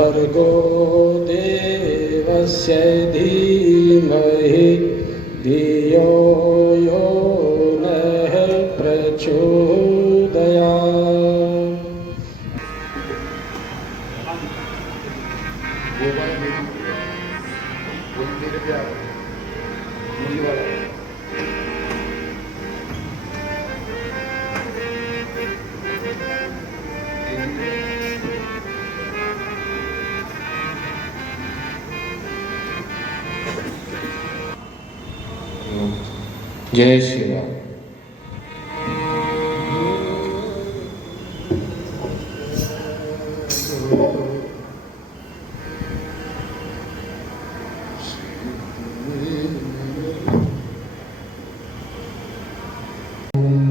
भर्गो देवस्य धीमहि धियो यो नः प्रचोदयात्। जय श्री राम।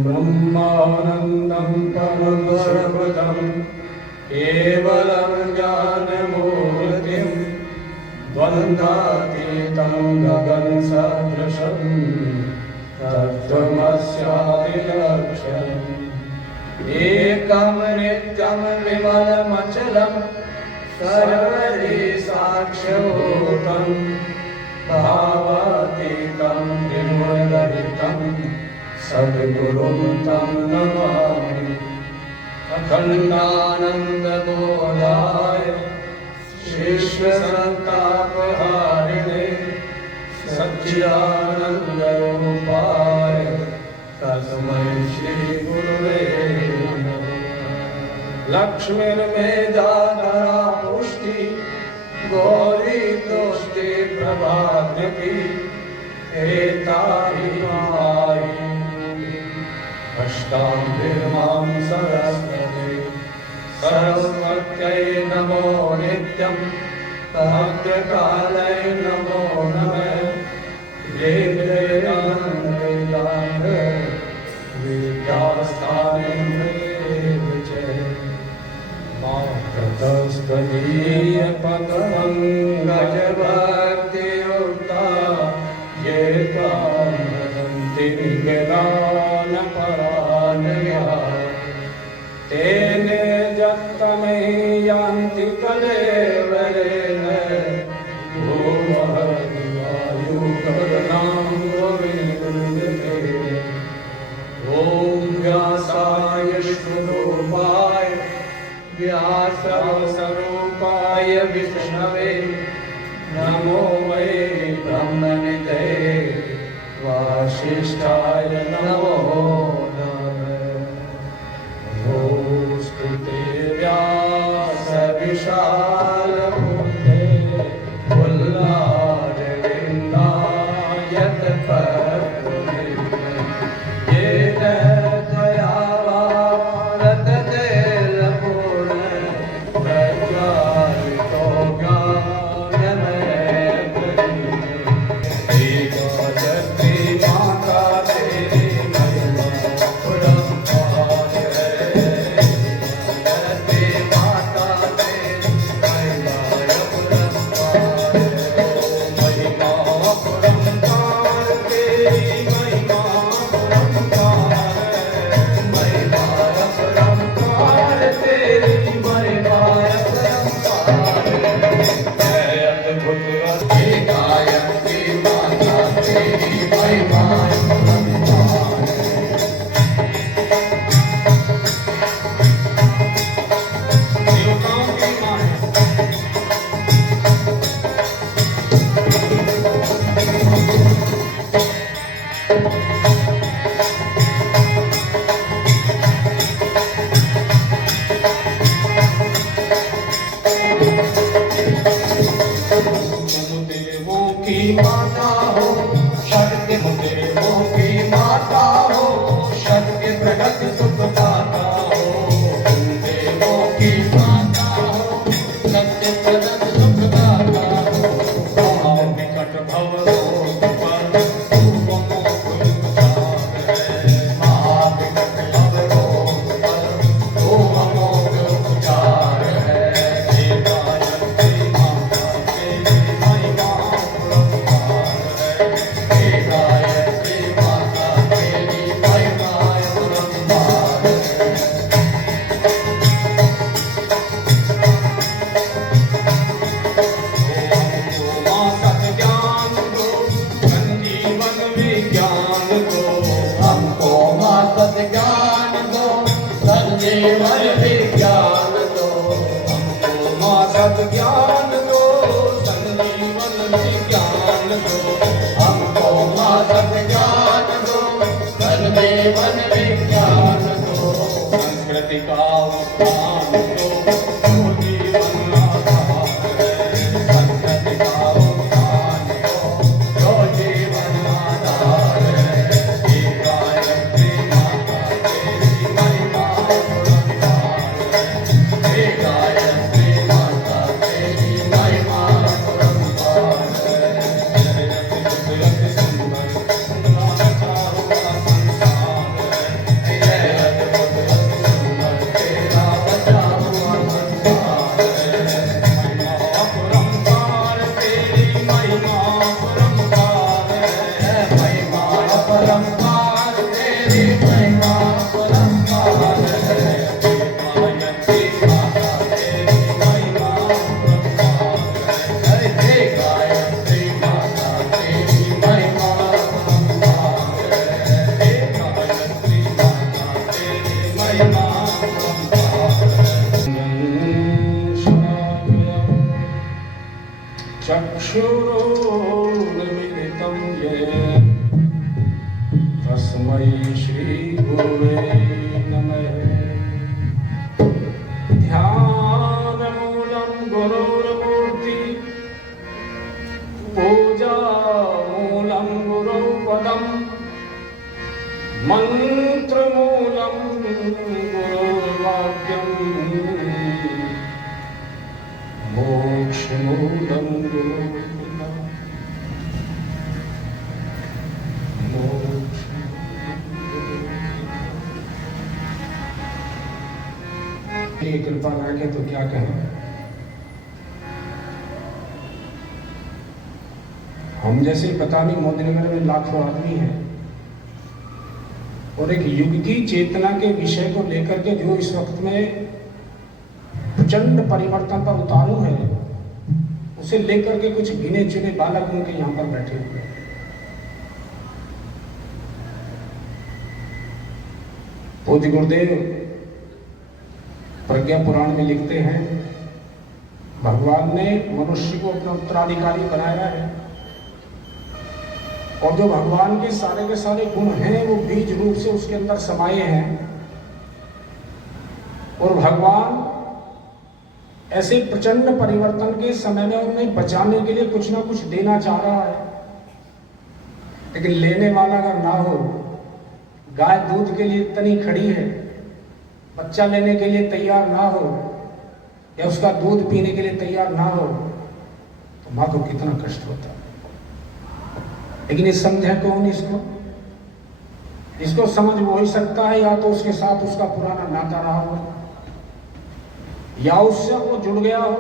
ब्रह्मानन्दं परमपदं केवलं ज्ञानमूर्तिं द्वन्द्वातीतं गगनसदृशम् तत्त्वमस्यादिलक्ष्यम् एकं नित्यं विमलमचलं सर्वदि साक्ष्यभूतं भावातीतं त्रिगुणरहितं सद्गुरुं तं नमामि। अखण्डानन्दबोधाय शिष्यसन्तापहारिणे सच्चिदानन्दरूपाय तस्मै श्री गुरुवे नमः। लक्ष्मीर्मेधाधरा पुष्टि गौरी तुष्टि प्रभाद्यपि एताहि माहि अष्टाङ्गिर्मां सरस्वती सरस्वत्यै नमो नित्यं भद्रकालै नमो नमः। विद्यास्थानीयपदपङ्कजभक्तियुक्ता ये तां वदन्ति ज्ञानपरायणा तेने जक्तमहि यान्ति कलेवरेण भूमः ओम व्यासाय स्वरूपाय व्यासस्वरूपाय विष्णवे नमो वै ब्रह्मनिधे वासिष्ठाय नमो नमः। नमोस्तुते व्यास विशालबुद्धे पुल्लारविन्दायत माता हो शक्ति देवों की माता हो शक्ति प्रगट सुख पाता हो तुम देवों की माता हो सत्य प्रगट सुख दाता हो निकट भव पर ज्ञान दो, संजीवन विज्ञान दो, हमको माँ सत्ज्ञान दो, संजीवन विज्ञान दो, संस्कृति का उत्थान दो, जो जीवन आधार है, संस्कृति का उत्थान दो, जो जीवन आधार है, हे गायत्री माता तेरी महिमा पुरंदार है, हे गायत्री माता तेरी महिमा पुरंदार है, जय अति सुंदर सुंदर रचा हुआ संसार है, जय अद्भुत अति सुंदर तेरा बचा हुआ संसार है, महिमा पुरंदार तेरी महिमा पुरंदार है, महिमा पुरंदार तेरी महिमा पुरंदार है, गायत्री माता तेरी महिमा पुरंदार है, हे गायत्री माता तेरी महिमा पुरंदार है, हे गायत्री माता तेरी महिमा चक्षुरुन्मिलितं येन तस्मै श्रीगुरुवे नमः। ध्यानमूलं गुरोर्मूर्ति, पूजामूलं गुरुपदम्, मन्त्रमूलं गुरुर्वाक्यम्, मोक्षमूलं गुरुर्विद्या। ये कृपा लाके तो क्या कहें। हम जैसे पता नहीं मोदीनगर में लाखों आदमी हैं और एक युग की चेतना के विषय को लेकर के जो इस वक्त में प्रचंड परिवर्तन पर उतारू है, उसे लेकर के कुछ गिने चुने बालक उनके यहाँ पर बैठे हुए हैं। पूज्य गुरुदेव प्रज्ञा पुराण में लिखते हैं, भगवान ने मनुष्य को अपना उत्तराधिकारी बनाया है और जो भगवान के सारे गुण हैं वो बीज रूप से उसके अंदर समाये हैं और भगवान ऐसे प्रचंड परिवर्तन के समय में उन्हें बचाने के लिए कुछ ना कुछ देना चाह रहा है, लेकिन लेने वाला अगर ना हो, गाय दूध के लिए इतनी खड़ी है, बच्चा लेने के लिए तैयार ना हो या उसका दूध पीने के लिए तैयार ना हो, तो माँ को कितना कष्ट होता है। लेकिन इस समझे कौन इसको समझ वो ही सकता है, या तो उसके साथ उसका पुराना नाता रहा हो या उससे वो जुड़ गया हो।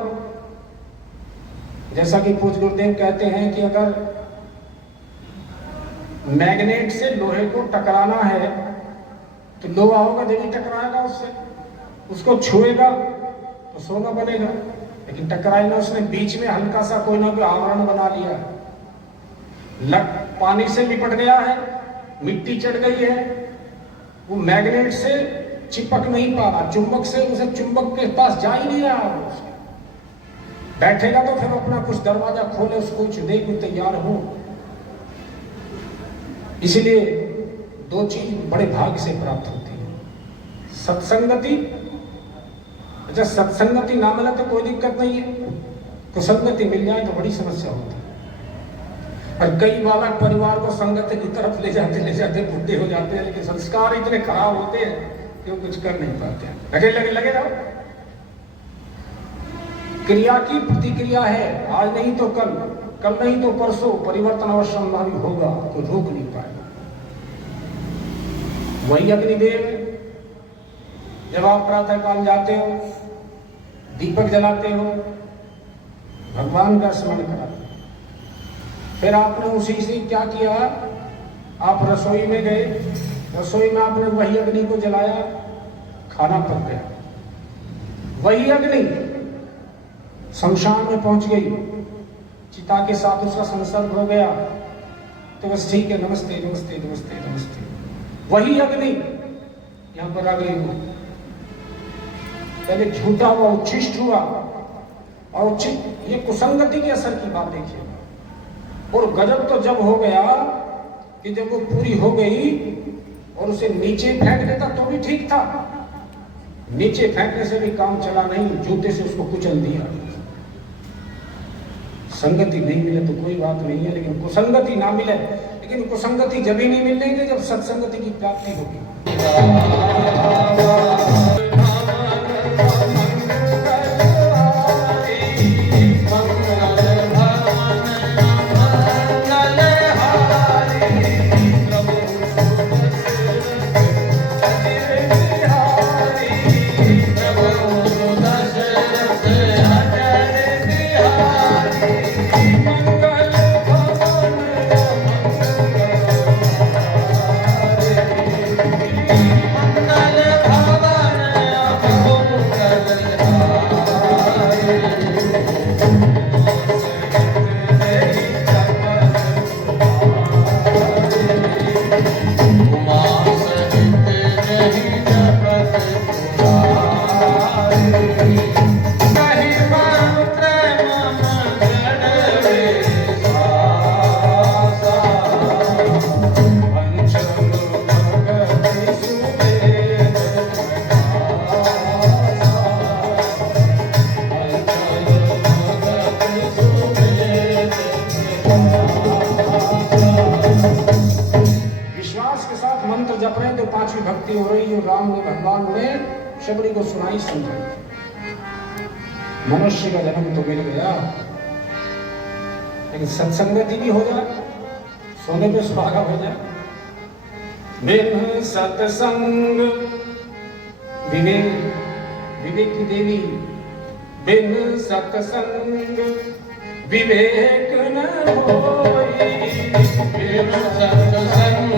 जैसा कि पूज्य गुरुदेव कहते हैं कि अगर मैग्नेट से लोहे को टकराना है तो लोहा होगा जब टकराएगा उससे, उसको छुएगा तो सोना बनेगा, लेकिन टकराएगा उसने बीच में हल्का सा कोई ना कोई आवरण बना लिया है, पानी से लिपट गया है, मिट्टी चढ़ गई है, वो मैग्नेट से चिपक नहीं पा रहा, चुंबक से उसे चुंबक के पास जा ही नहीं रहा। बैठेगा तो फिर अपना कुछ दरवाजा खोले, उसको दे को तैयार हो। इसलिए दो चीज बड़े भाग्य से प्राप्त होती है, सत्संगति। अच्छा, सत्संगति ना मिले तो कोई दिक्कत नहीं है, कुसंगति मिल जाए तो बड़ी समस्या होती है। और कई बालक परिवार को संगति की तरफ ले जाते बुढ़े हो जाते हैं, लेकिन संस्कार इतने खराब होते हैं कि वो कुछ कर नहीं पाते हैं। लगे रहो। क्रिया की प्रतिक्रिया है, आज नहीं तो कल, कल नहीं तो परसों, परिवर्तन अवश्य संभावी होगा, कोई रोक नहीं पाएगा। वही अग्निदेव, जब आप प्रातःकाल जाते हो, दीपक जलाते हो, भगवान का स्मरण कराते हो, फिर आपने उसी से क्या किया, आप रसोई में गए, रसोई में आपने वही अग्नि को जलाया, खाना पक गया। वही अग्नि शमशान में पहुंच गई, चिता के साथ उसका संसर्ग हो गया, तो बस ठीक है, नमस्ते नमस्ते नमस्ते नमस्ते। वही अग्नि यहां पर आ गई, पहले झूठा हुआ, उच्छिष्ट हुआ, और और ये कुसंगति के असर की बात देखिए। और गजब तो जब हो गया कि जब वो पूरी हो गई और उसे नीचे फेंक देता तो भी ठीक था, नीचे फेंकने से भी काम चला नहीं, जूते से उसको कुचल दिया। संगति नहीं मिले तो कोई बात नहीं है, लेकिन कुसंगति ना मिले, लेकिन कुसंगति जब ही नहीं मिलेगी जब सत्संगति की प्राप्ति होगी। जप रहे हैं तो पांचवी भक्ति हो रही है। राम ने भगवान ने शबरी को सुनाई समझाई। मनुष्य का जन्म तो मिल गया, लेकिन सत्संगति भी हो जाए, सोने पे सुहागा हो जाए। बिन सत्संग विवेक, विवेक की देवी, बिन सत्संग विवेक न होई, बिन सत्संग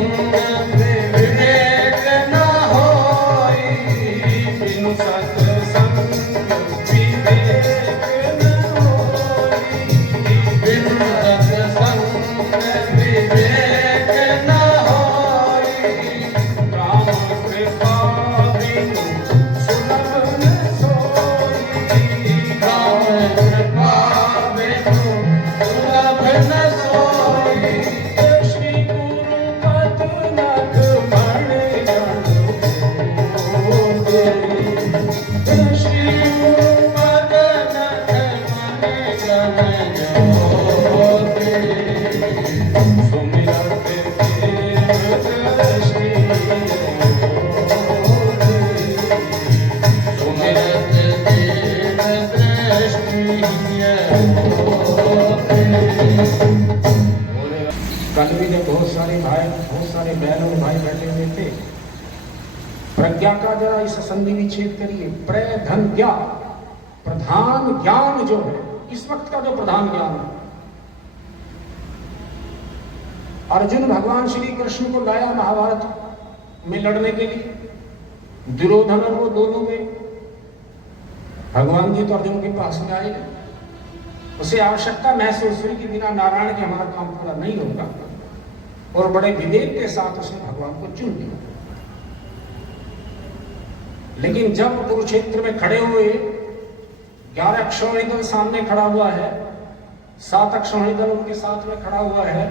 विवेक न होई, बिन सत्संग विवेक न होई, बिन सत्संग विवेक न होई, राम कृपा बिनु सुलभ न सोई, राम कृपा बिनु सुलभ न सोई, श्री गुरु पद नख मण गण श्री गुरु पद नख मण गण सुमिरत देव दृष्टि सुमिरत देव दृष्टि। कल भी जब बहुत सारे बहन और भाई बैठे हुए थे, प्रज्ञा का जरा इस संधि विच्छेद करिए। प्रधन ज्ञा, प्रधान ज्ञान जो है, इस वक्त का जो प्रधान ज्ञान है, अर्जुन भगवान श्री कृष्ण को लाया महाभारत में लड़ने के लिए, दुर्योधन और वो दोनों में। भगवान जी तो अर्जुन के पास में आए, उसे आवश्यकता महसूस हुई कि बिना नारायण के हमारा काम पूरा नहीं होगा, और बड़े विवेक के साथ उसने भगवान को चुन लिया। लेकिन जब कुरुक्षेत्र में खड़े हुए 11 अक्षौहिणी दल सामने खड़ा हुआ है, 7 अक्षौहिणी दल उनके साथ में खड़ा हुआ है,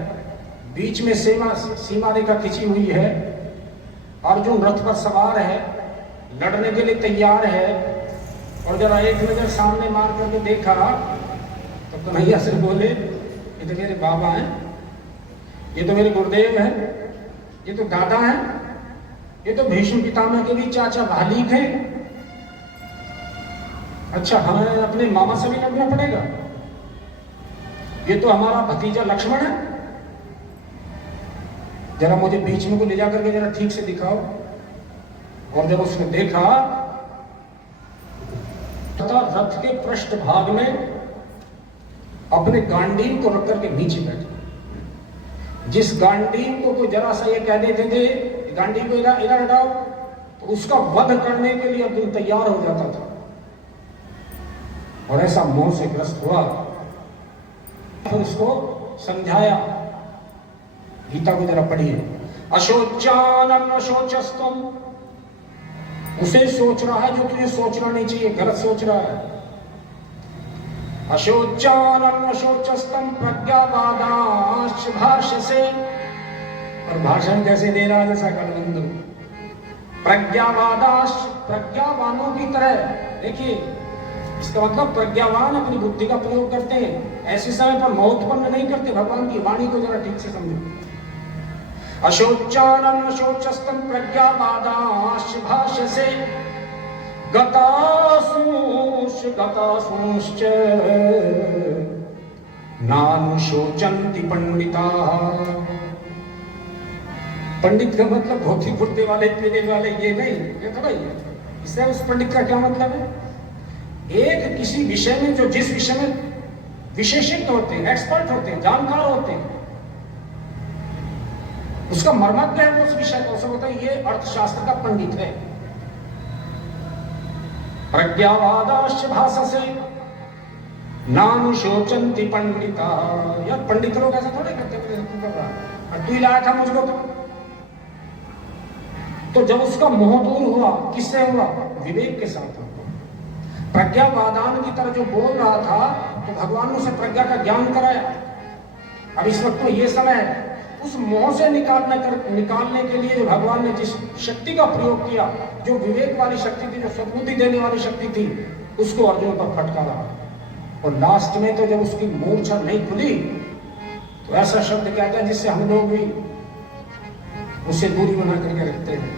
बीच में सीमा रेखा खिंची हुई है, अर्जुन रथ पर सवार है, लड़ने के लिए तैयार है, और जरा एक नजर सामने मार करके देखा तो कन्हैया से बोले, ये तो मेरे बाबा हैं, ये तो मेरे गुरुदेव हैं, ये तो दादा हैं, ये तो भीष्म पितामह के भी चाचा भालीक हैं। अच्छा, हमें अपने मामा से भी लड़ना पड़ेगा? ये तो हमारा भतीजा लक्ष्मण है, जरा मुझे बीच में को ले जाकर के जरा ठीक से दिखाओ। और जब उसने देखा तथा रथ के पृष्ठ भाग में अपने गांडीव को रख करके नीचे बैठे। जिस गांडीव को कोई जरा सा ये कह देते थे गांडीव को इधर हटाओ, तो उसका वध करने के लिए अर्जुन तैयार हो जाता था। और ऐसा मोह से ग्रस्त हुआ, फिर उसको समझाया। गीता को जरा पढ़िए। अशोचानम अशोचस्तम, उसे सोच रहा है जो तुझे सोचना नहीं चाहिए, गलत सोच रहा है। अशोचानन्न शोचस्तम प्रज्ञावादाश्च भाष्यसे। और भाषण कैसे दे रहा जैसा कलबंधु, प्रज्ञावादाश्च, प्रज्ञावानों की तरह। देखिए इसका मतलब प्रज्ञावान अपनी बुद्धि का प्रयोग करते हैं, ऐसे समय पर मोह उत्पन्न नहीं करते। भगवान की वाणी को जरा ठीक से समझो। अशोचानन्न शोचस्तम प्रज्ञावादाश्च भाष्यसे गतासूंश्च नानुशोचन्ति पंडिताः। पंडित का मतलब धोती कुर्ते वाले, पीने वाले, ये नहीं, ये थोड़ा ही है। इससे उस पंडित का क्या मतलब है? एक किसी विषय में, जो जिस विषय में विशेषज्ञ होते हैं, एक्सपर्ट होते हैं, जानकार होते हैं, उसका मर्मज्ञ है उस विषय को, उसे होता है ये अर्थशास्त्र का पंडित है। प्रज्ञावादाश्च भाषसे नानुशोचन्ति पंडिता। यार पंडित लोग ऐसा थोड़े करते, मेरे तू कर रहा और तू ही लाया था मुझको। तो जब उसका मोह दूर हुआ, किससे हुआ? विवेक के साथ हुआ। प्रज्ञावादान की तरह जो बोल रहा था, तो भगवान ने उसे प्रज्ञा का ज्ञान कराया। अब इस वक्त तो ये समय है, उस मोह से निकालने के लिए भगवान ने जिस शक्ति का प्रयोग किया, जो विवेक वाली शक्ति थी, जो सद्बुद्धि देने वाली शक्ति थी, उसको अर्जुन पर फटकारा। और लास्ट में तो जब उसकी मूर्छा नहीं खुली, तो ऐसा शब्द कहता है जिससे हम लोग भी उससे दूरी बना करके रखते हैं।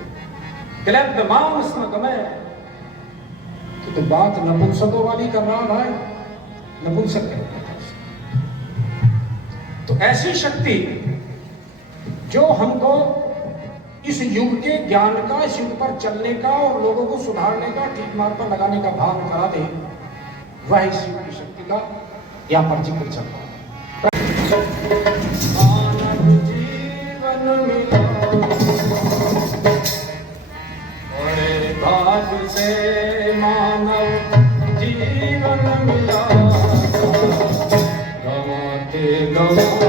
तो बात नपुंसकों वाली कर रहा भाई, नपुंसक कहते हैं। तो ऐसी शक्ति जो हमको इस युग के ज्ञान का, इस युग पर चलने का और लोगों को सुधारने का, ठीक मार्ग पर लगाने का भाव करा दे, वह इस युग की शक्ति का यहाँ पर जिक्र चल रहा है। मानव जीवन मिला बड़े भाग्य से, मानव जीवन मिला गवाते गवाते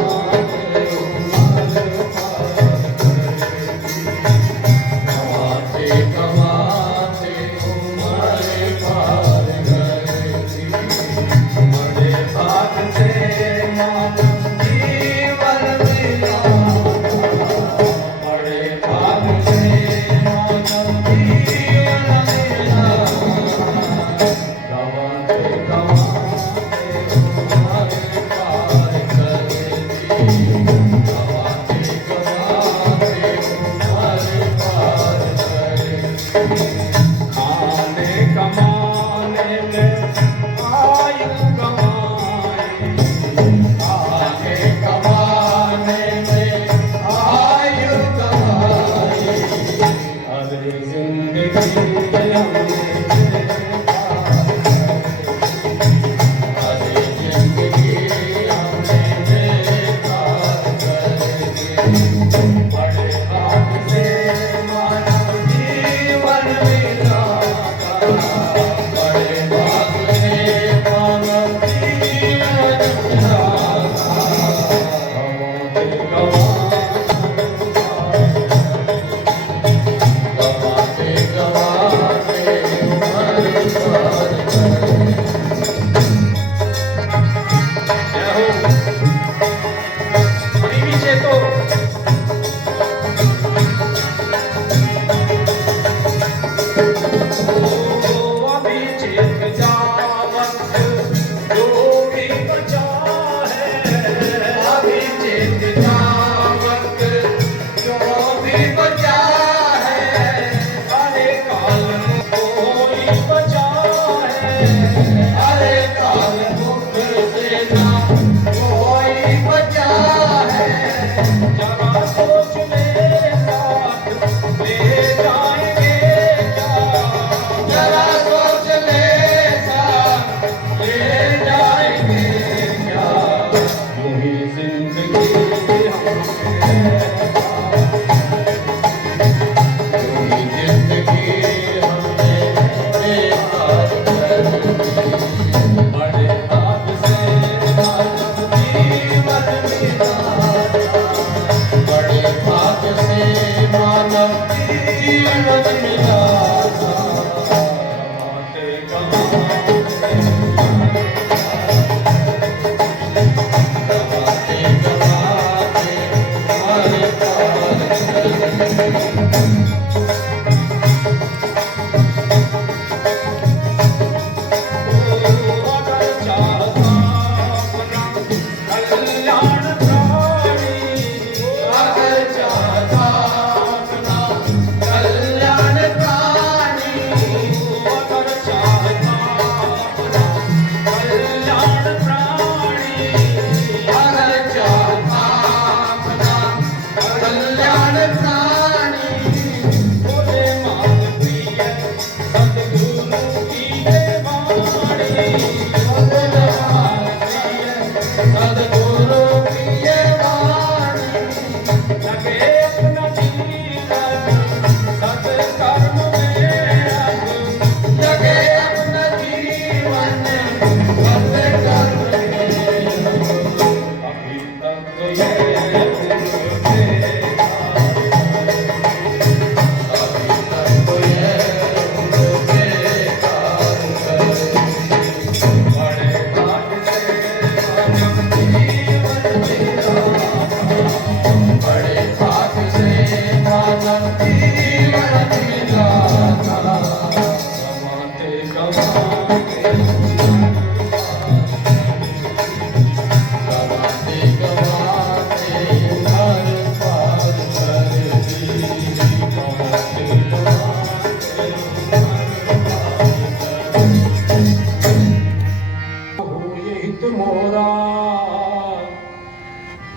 तोरा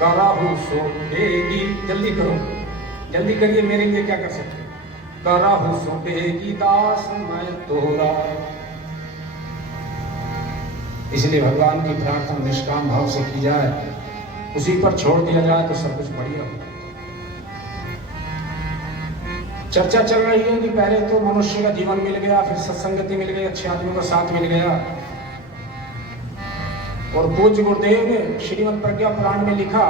कराहू सो बेगी, जल्दी करो, जल्दी करिए, मेरे लिए क्या कर सकते, कराहू सो बेगी दास मैं तोरा। इसलिए भगवान की प्रार्थना निष्काम भाव से की जाए, उसी पर छोड़ दिया जाए तो सब कुछ बढ़िया हो। चर्चा चल रही है कि पहले तो मनुष्य का जीवन मिल गया, फिर सत्संगति मिल गई, अच्छे आदमियों का साथ मिल गया। और पूज्य गुरुदेव ने श्रीमद् प्रज्ञा पुराण में लिखा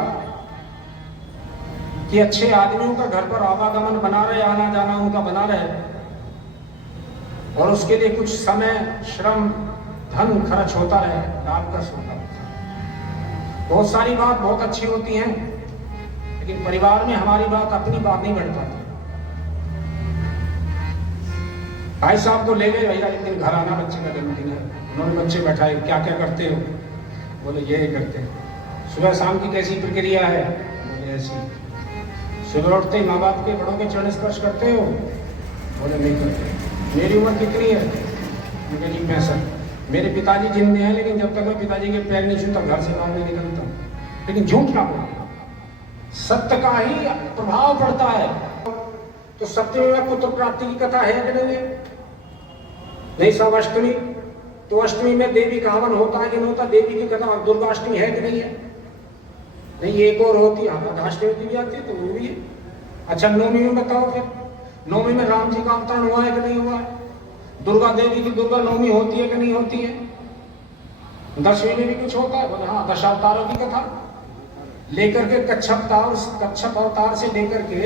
कि अच्छे आदमियों का घर पर आवागमन बना रहे, आना जाना उनका बना रहे, और उसके लिए कुछ समय, श्रम, धन खर्च होता रहे, लाभ का होता है। बहुत सारी बात बहुत अच्छी होती है, लेकिन परिवार में हमारी बात, अपनी बात नहीं बढ़ पाती। भाई साहब को ले गए, भैया एक दिन घर आना, बच्चे का जन्मदिन है, उन्होंने बच्चे बैठाए, क्या क्या करते हो, बोले ये करते हैं। सुबह शाम की कैसी प्रक्रिया है, बोले ऐसी। सुबह उठते ही माँ बाप के, बड़ों के चरण स्पर्श करते हो, बोले नहीं करते। मेरी उम्र कितनी है, मुझे जी 65। मेरे पिताजी जिंदे हैं, लेकिन जब तक मैं पिताजी के पैर नहीं छूता घर से बाहर नहीं निकलता। लेकिन झूठ ना बोलना, सत्य का ही प्रभाव पड़ता है। तो सत्यमेव पुत्र प्राप्ति की कथा है कि नहीं है? नहीं सब अष्टमी, तो अष्टमी में देवी का हवन होता है कि नहीं होता? देवी की कथा दुर्गाष्टमी है कि नहीं है? नहीं, एक और होती है, अष्टमी की भी आती है, तो वो भी है। अच्छा नवमी में बताओ, फिर नवमी में राम जी का अवतरण हुआ है कि नहीं हुआ है? दुर्गा देवी की दुर्गा नवमी होती है कि नहीं होती है? दशमी में भी कुछ होता है, बोले हाँ, दशावतारों की कथा लेकर के कच्छप अवतार से लेकर के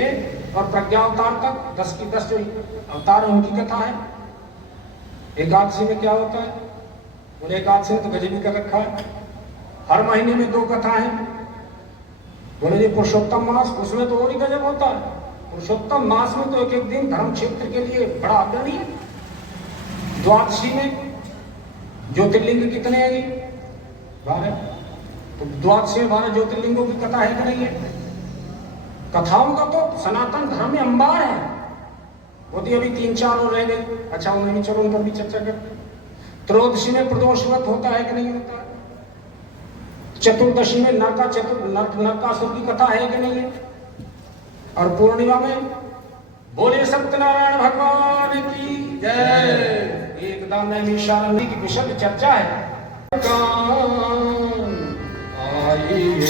और प्रज्ञा अवतार तक 10 की 10 जो अवतार है उनकी कथा है। एकादशी में क्या होता है, बोले एकादशी में तो गजबी कर रखा है, हर महीने में 2 कथा है। बोले जी पुरुषोत्तम मास, उसमें तो और ही गजब होता है। पुरुषोत्तम मास में तो एक एक दिन धर्म क्षेत्र के लिए बड़ा अग्रणी है। द्वादशी में ज्योतिर्लिंग कितने हैं? 12। तो द्वादशी में 12 ज्योतिर्लिंगों की कथा है कि नहीं है? कथाओं का तो सनातन धर्म में अंबार है। होती अभी 3-4 और रह गए, अच्छा उन्हें भी चलो, उन पर भी चर्चा करते। त्रयोदशी में प्रदोष व्रत होता है कि नहीं होता? चतुर्दशी में नरकासुर की कथा है कि नहीं है? और पूर्णिमा में बोले सत्यनारायण भगवान की जय, एकदम नैमिषारण्य की विशद चर्चा है। आइए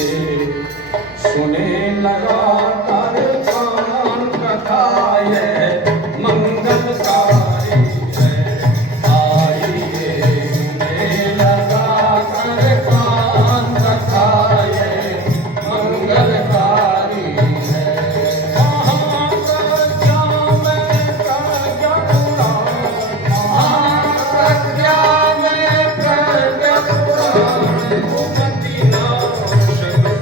सुने लगा कर कान कथा है मंगलकारी है। आइए सुने लगा कर कान कथा है मंगलकारी है। महाप्रज्ञा में प्रज्ञा पुराण, महाप्रज्ञा में प्रज्ञा पुराण, भूपति नाश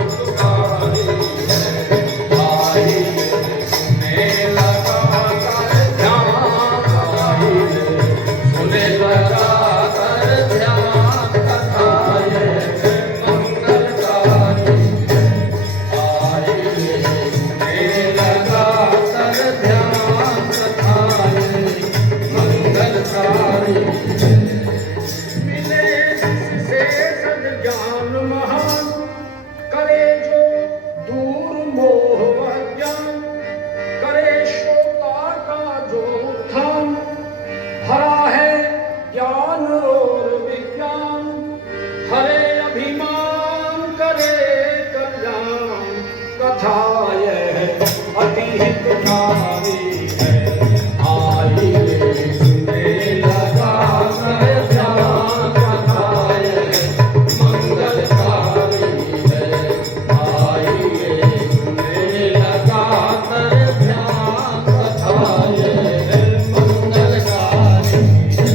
सुखकारी है। आइए सुने लगा कर ध्यान, आइए सुने लगा कर ध्यान कथा है मंगलकारी है। आइए सुने लगा कर ध्यान कथा है मंगलकारी है। मिले जिससे सद्ज्ञान महान, करे जो दूर मोह अज्ञान, करे श्रोता का जो उत्थान, हरा है ज्ञान और विज्ञान, हरे अभिमान करे कल्याण, कथा यह अति हितकारी है। आइए सुने लगा कर ध्यान कथा यह मंगलकारी है। आइए सुने लगा कर ध्यान कथा यह मंगलकारी है।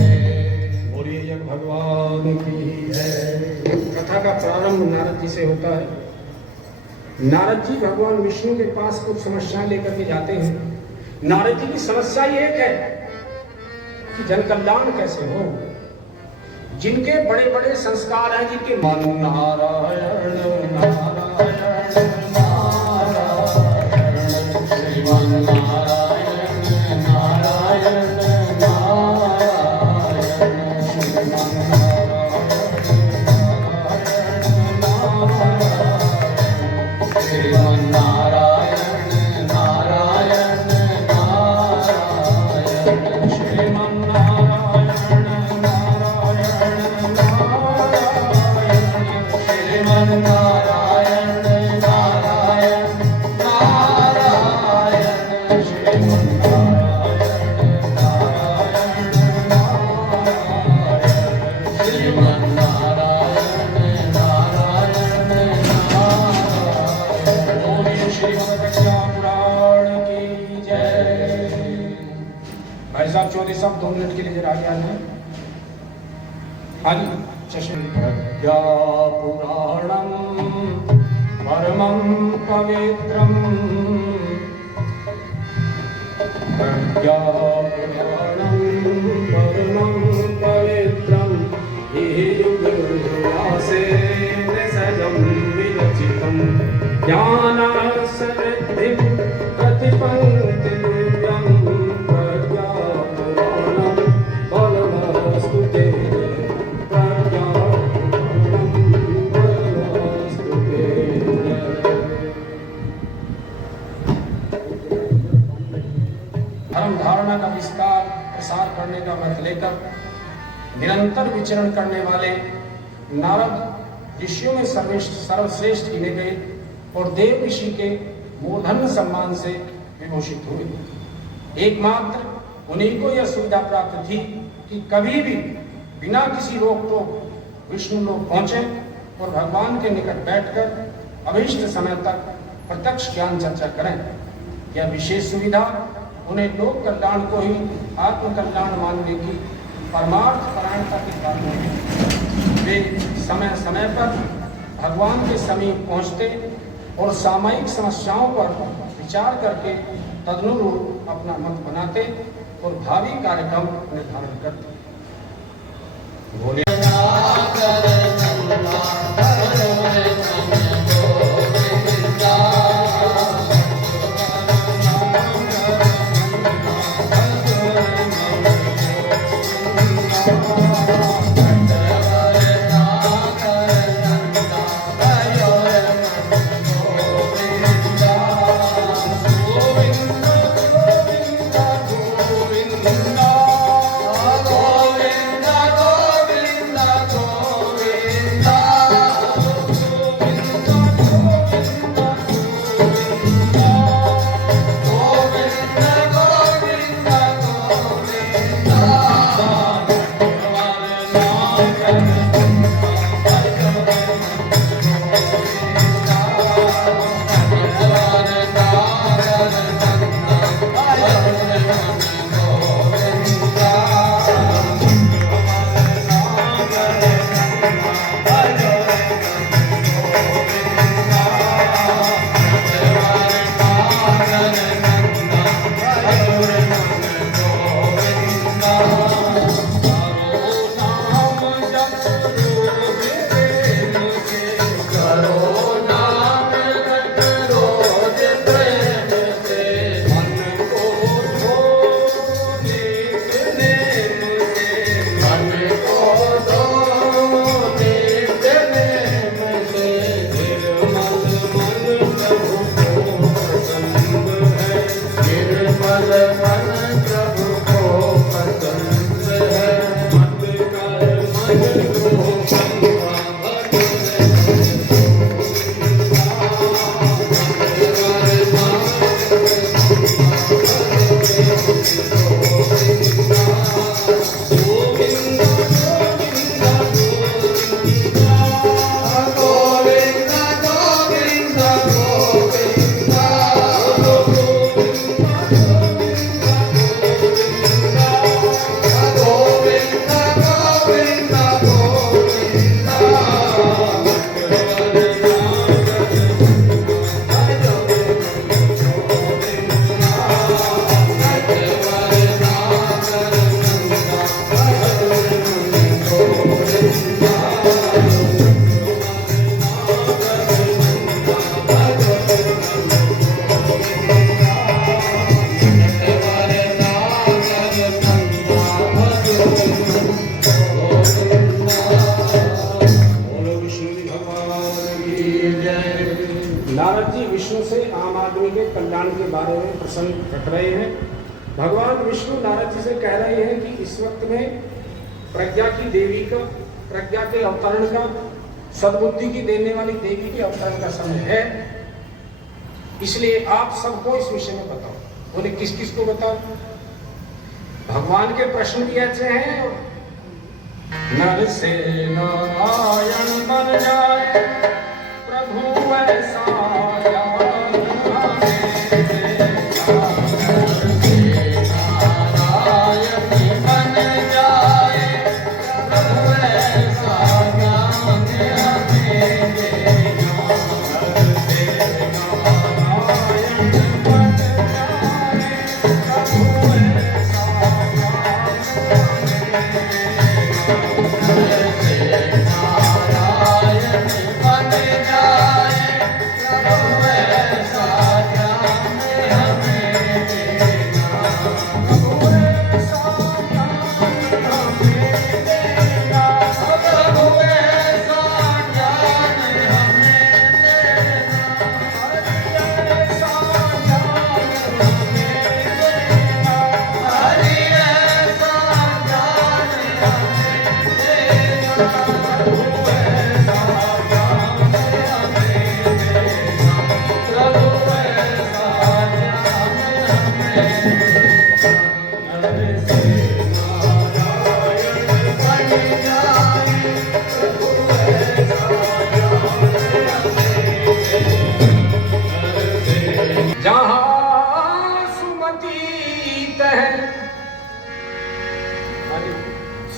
बोलिए जग भगवान की है। कथा का प्रारंभ नारद जी से होता है। नारद जी भगवान विष्णु के पास कुछ समस्याएं लेकर के जाते हैं। नारद जी की समस्या ये एक है कि जन कल्याण कैसे हो। जिनके बड़े बड़े संस्कार हैं, जिनके मन नारायण नारायण नारायण, श्रीमन नारायण नारायण नारायण, श्रीमन नारायण नारायण श्रीमन्नारायण नारायण नारायण श्रीमन्नारायण नारायण नारायण श्रीमन्नारायण नारायण नारायण। बोलिए श्रीमद् पुराण की जय। भाई साहब चौधरी साहब 2 मिनट के लिए जरा आगे आ जाए। हाँ जी प्रज्ञा पुराणम परमं पवित्रम प्रज्ञा पुराणम परमं पवित्रम युगुलासेन सदं विरचितं ज्ञानसमृद्धिं प्रतिपन्ति दिव्यं प्रज्ञा पुराणं बलमस्तु ते। धर्म धारणा का विस्तार प्रसार करने का व्रत लेकर निरंतर विचरण करने वाले नारद ऋषियों में सर्वश्रेष्ठ गिने गए और देव ऋषि के मूर्धन्य सम्मान से विभूषित हुए। एकमात्र उन्हीं को यह सुविधा प्राप्त थी कि कभी भी बिना किसी रोक टोक विष्णु लोक पहुंचे और भगवान के निकट बैठकर अभीष्ट समय तक प्रत्यक्ष ज्ञान चर्चा करें। यह विशेष सुविधा उन्हें लोक कल्याण को ही आत्म कल्याण मानने की परमार्थ परायणता के कारण है। वे समय समय पर भगवान के समीप पहुंचते और सामायिक समस्याओं पर विचार करके तदनुरूप अपना मत बनाते और भावी कार्यक्रम निर्धारण करते। नारद जी विष्णु से आम आदमी के कल्याण के बारे में प्रसन्न रख रहे हैं। भगवान विष्णु नारद जी से कह रहे हैं कि इस वक्त में प्रज्ञा की देवी का, प्रज्ञा के अवतरण का सद्बुद्धि की देने वाली देवी के अवतरण का समय है, इसलिए आप सबको इस विषय में बताओ। बोले किस किस को बताओ? भगवान के प्रश्न भी ऐसे हैं, नर से नारायण बन जाए प्रभु ऐसा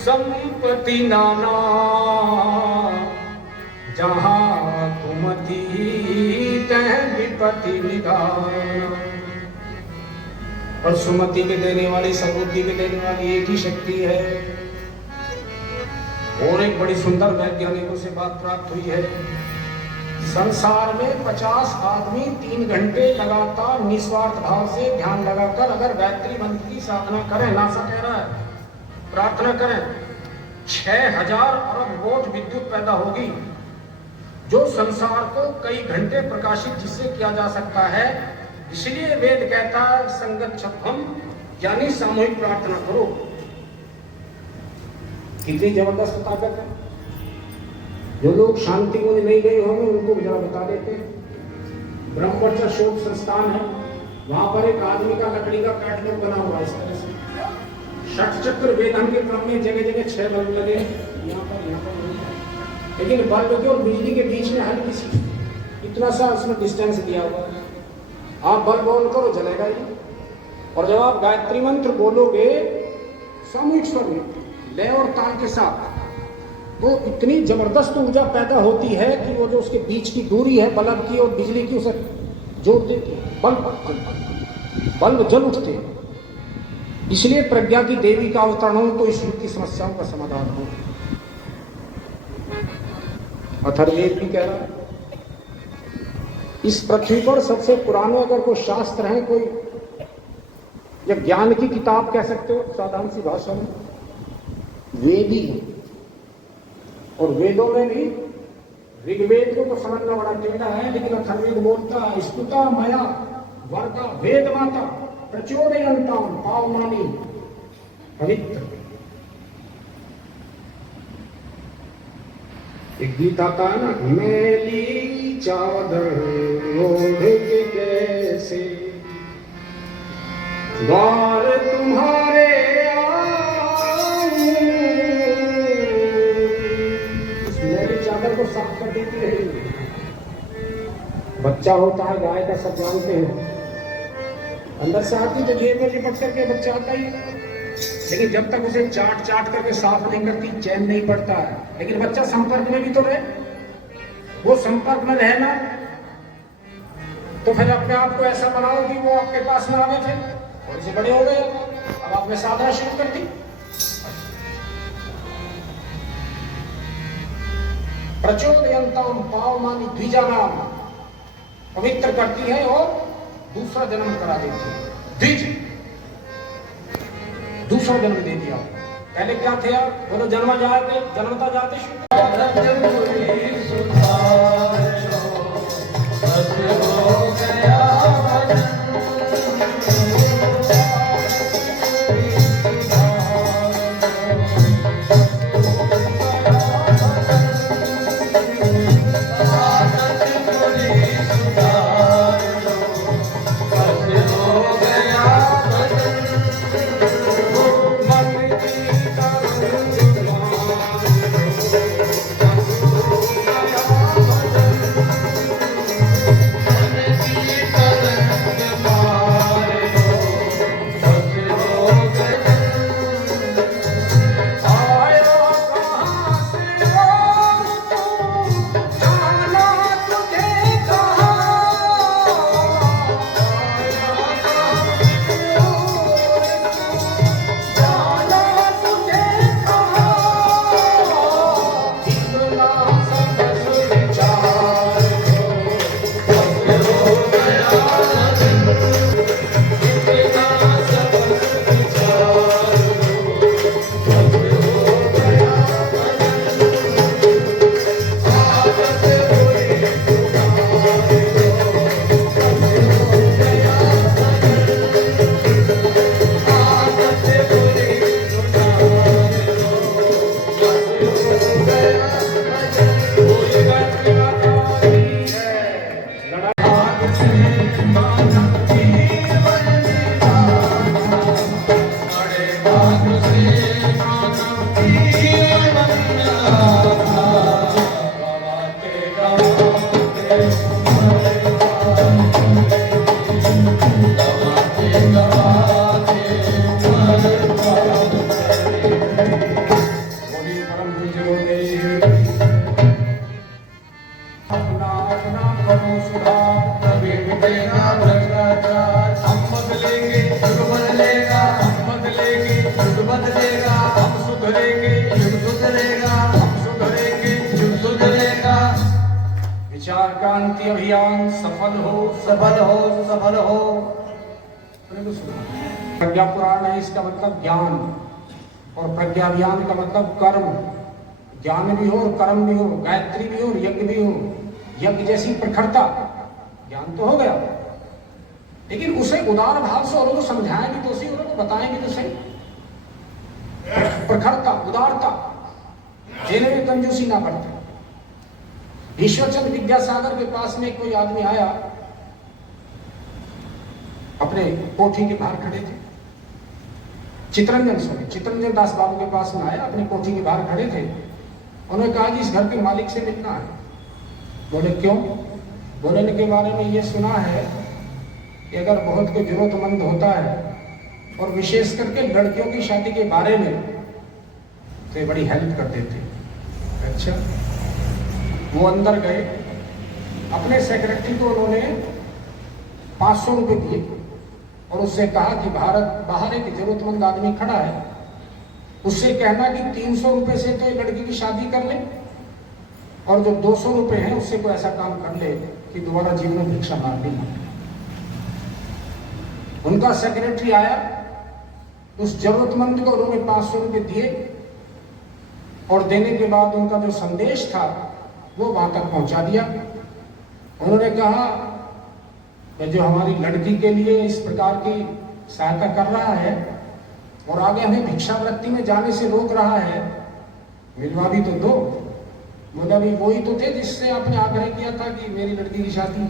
संपत्ति नाना, जहाँ कुमति तह विपत्ति निदान। और सुमति के देने वाली, सद्बुद्धि के देने वाली एक ही शक्ति है। और एक बड़ी सुंदर वैज्ञानिकों से बात प्राप्त हुई है, संसार में 50 आदमी 3 घंटे लगातार निस्वार्थ भाव से ध्यान लगाकर अगर गायत्री मंत्र की साधना करें, नासा कह रहा है, प्रार्थना करें, 6000 अरब वोट विद्युत पैदा होगी, जो संसार को कई घंटे प्रकाशित जिससे किया जा सकता है। इसलिए वेद कहता है संगच्छध्वम, यानी सामूहिक प्रार्थना करो। कितनी जबरदस्त ताकत है। जो लोग शांति को नहीं गए होंगे उनको जरा बता देते। ब्रह्मचर्य शोध संस्थान है, वहां पर एक आदमी का लकड़ी का कैटलॉग बना हुआ है इस तरह से। षट चक्र वेदन के क्रम में जगह जगह 6 बल्ब लगे, यहाँ पर लेकिन बल्ब के और बिजली के बीच में हल्की सी इतना सा उसमें डिस्टेंस दिया हुआ है। आप बल्ब ऑन करो, जलेगा ही। और जब आप गायत्री मंत्र बोलोगे सामूहिक स्वर में, लय और ताल के साथ, वो इतनी जबरदस्त ऊर्जा पैदा होती है कि वो जो उसके बीच की दूरी है बल्ब की और बिजली की, उसे जोड़ देती है। बल्ब जल उठते हैं। इसलिए प्रज्ञा की देवी का अवतरण हो तो इस युग की समस्याओं का समाधान हो। अथर्ववेद भी कह रहा है, इस पृथ्वी पर सबसे पुराने अगर कोई शास्त्र है, कोई या ज्ञान की किताब कह सकते हो साधारण सी भाषा में, वेद ही। और वेदों में भी ऋग्वेद को तो समझना बड़ा टेढ़ा है, लेकिन अथर्ववेद बोलता है स्तुता मया वर्ता वेद माता प्रचोदयन्ताम पावमानी पवित्र। एक गीत आता है ना, मैली चादर ओढ़ के कैसे द्वार तुम्हारे मैली चादर को साफ कर देती है। बच्चा होता है गाय का, सब जानते हैं, अंदर से आती तो जेब में लिपट करके बच्चा आता ही, लेकिन जब तक उसे चाट चाट करके साफ नहीं करती चैन नहीं पड़ता है। लेकिन बच्चा संपर्क में भी तो रहे, वो संपर्क में रहना तो फिर अपने आप को ऐसा बनाओ कि वो आपके पास में आवे, थे थोड़े से बड़े हो गए, अब आपने साधना शुरू कर दी। प्रचोदयन्ताम पावमानी द्विजानाम, पवित्र करती है और दूसरा जन्म करा देती है। द्विज, दूसरा जन्म दे दिया। पहले क्या थे आप? बोलो जन्मा जाते, जन्मता जाते शुद्ध करो सुधार, तभी मिटेगा भ्रष्टाचार। हम बदलेंगे युग बदलेगा, हम बदलेंगे युग बदलेगा, हम सुधरेंगे युग सुधरेगा, हम सुधरेंगे युग सुधरेगा। विचार क्रांति अभियान सफल हो, सफल हो, सफल हो। प्रज्ञा पुराण है, इसका मतलब ज्ञान, और प्रज्ञा अभियान का मतलब कर्म। ज्ञान भी हो और कर्म भी हो, गायत्री भी हो और यज्ञ भी हो। यज्ञ जैसी प्रखरता, ज्ञान तो हो गया, लेकिन उसे उदार भाव से औरों को समझाएं भी तो सही, औरों को बताएं भी तो सही। प्रखरता, उदारता, देने में कंजूसी ना करते। ईश्वरचंद विद्यासागर के पास में कोई आदमी आया, अपने कोठी के बाहर खड़े थे। चित्तरंजन दास बाबू के पास में आया, अपनी कोठी के बाहर खड़े थे। उन्होंने कहा कि इस घर के मालिक से मिलना है। बोले क्यों? बोले इनके बारे में ये सुना है कि अगर बहुत कोई जरूरतमंद होता है और विशेष करके लड़कियों की शादी के बारे में तो ये बड़ी हेल्प कर देते। अच्छा, वो अंदर गए, अपने सेक्रेटरी को उन्होंने 500 रुपये दिए और उससे कहा कि बाहर एक जरूरतमंद आदमी खड़ा है, उससे कहना कि 300 रुपये से तो ये लड़की की शादी कर ले, और जो 200 रुपये हैं उससे कोई ऐसा काम कर ले कि दोबारा जीवन में भिक्षा मांगनी ना। उनका सेक्रेटरी आया, उस जरूरतमंद को उन्होंने 500 रुपये दिए, और देने के बाद उनका जो संदेश था वो वहां तक पहुंचा दिया। उन्होंने कहा कि जो हमारी लड़की के लिए इस प्रकार की सहायता कर रहा है और आगे हमें भिक्षावृत्ति में जाने से रोक रहा है, मिलवा भी तो दो। बोला भी वही तो थे जिससे आपने आग्रह किया था कि मेरी लड़की की शादी।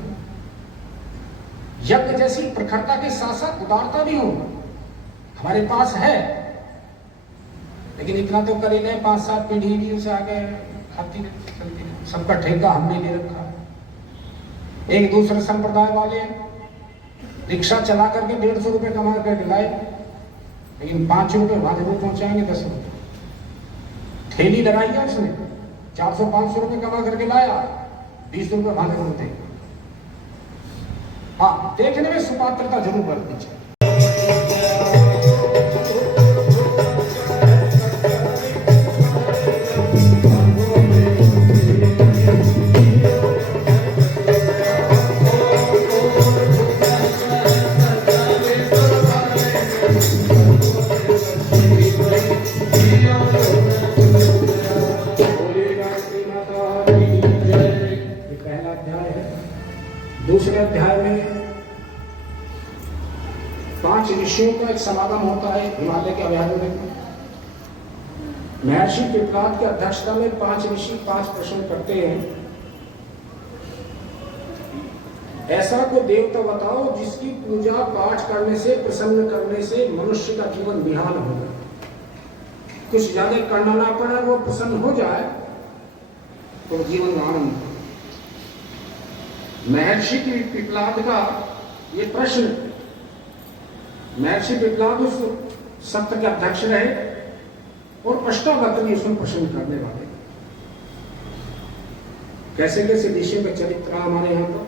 यज्ञ जैसी प्रखरता के साथ साथ उदारता भी हो, हमारे पास है, लेकिन इतना तो कर ही नहीं, 5-7 पीढ़ी भी उसे आगे खाती चलती, सबका ठेका हमने ले रखा। एक दूसरे संप्रदाय वाले रिक्शा चला करके 150 रुपये कमा करके लाए, लेकिन 5 रुपये वहां जरूर पहुंचाएंगे, 10 रुपये ठेली लगाई है उसने, 400-500 रुपये कमा करके लाया, 20 रुपये वहां जरूर देंगे। हाँ, देखने में सुपात्रता जरूर बरतनी चाहिए। दूसरे अध्याय में 5 ऋषियों का एक समागम होता है हिमालय के अभयारण्य में। महर्षि पिपलाद की अध्यक्षता में 5 ऋषि 5 प्रश्न करते हैं। ऐसा को देवता बताओ जिसकी पूजा पाठ करने से, प्रसन्न करने से मनुष्य का जीवन निहाल होगा। कुछ ज्यादा करना ना पड़े, वो प्रसन्न हो जाए तो जीवन में आनंद। महर्षि पिपलाद का ये प्रश्न, महर्षि पिपलाद उस सत्र के अध्यक्ष रहे और अष्टावक्र उसमें प्रश्न करने वाले। कैसे कैसे ऋषियों का चरित्र हमारे यहाँ पर।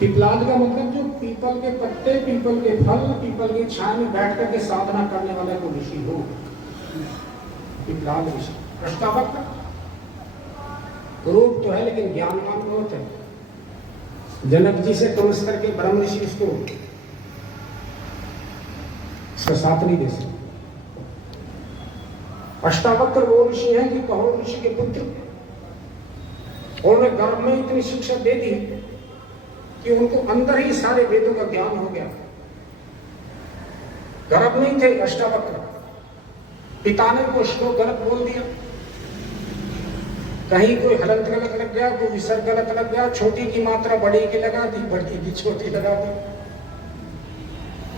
पिपलाद का मतलब जो पीपल के पत्ते, पीपल के फल, पीपल की छाया में बैठ करके साधना करने वाला को ऋषि हो, पिपलाद ऋषि। अष्टावक्र रूप तो है लेकिन ज्ञानवान बहुत है। जनक जी से कम स्तर के ब्रह्म ऋषि उसको साथ नहीं दे सकते। अष्टावक्र वो ऋषि हैं कि कहो ऋषि के पुत्र, और उन्हें गर्भ में इतनी शिक्षा दे दी कि उनको अंदर ही सारे वेदों का ज्ञान हो गया। गर्भ नहीं थे अष्टावक्र, पिता ने को श्लोक गलत बोल दिया, कहीं कोई हलंत गलत लग गया, कोई विसर्ग गलत लग गया, छोटी की मात्रा बड़ी की लगा दी, बड़ी की छोटी लगा दी।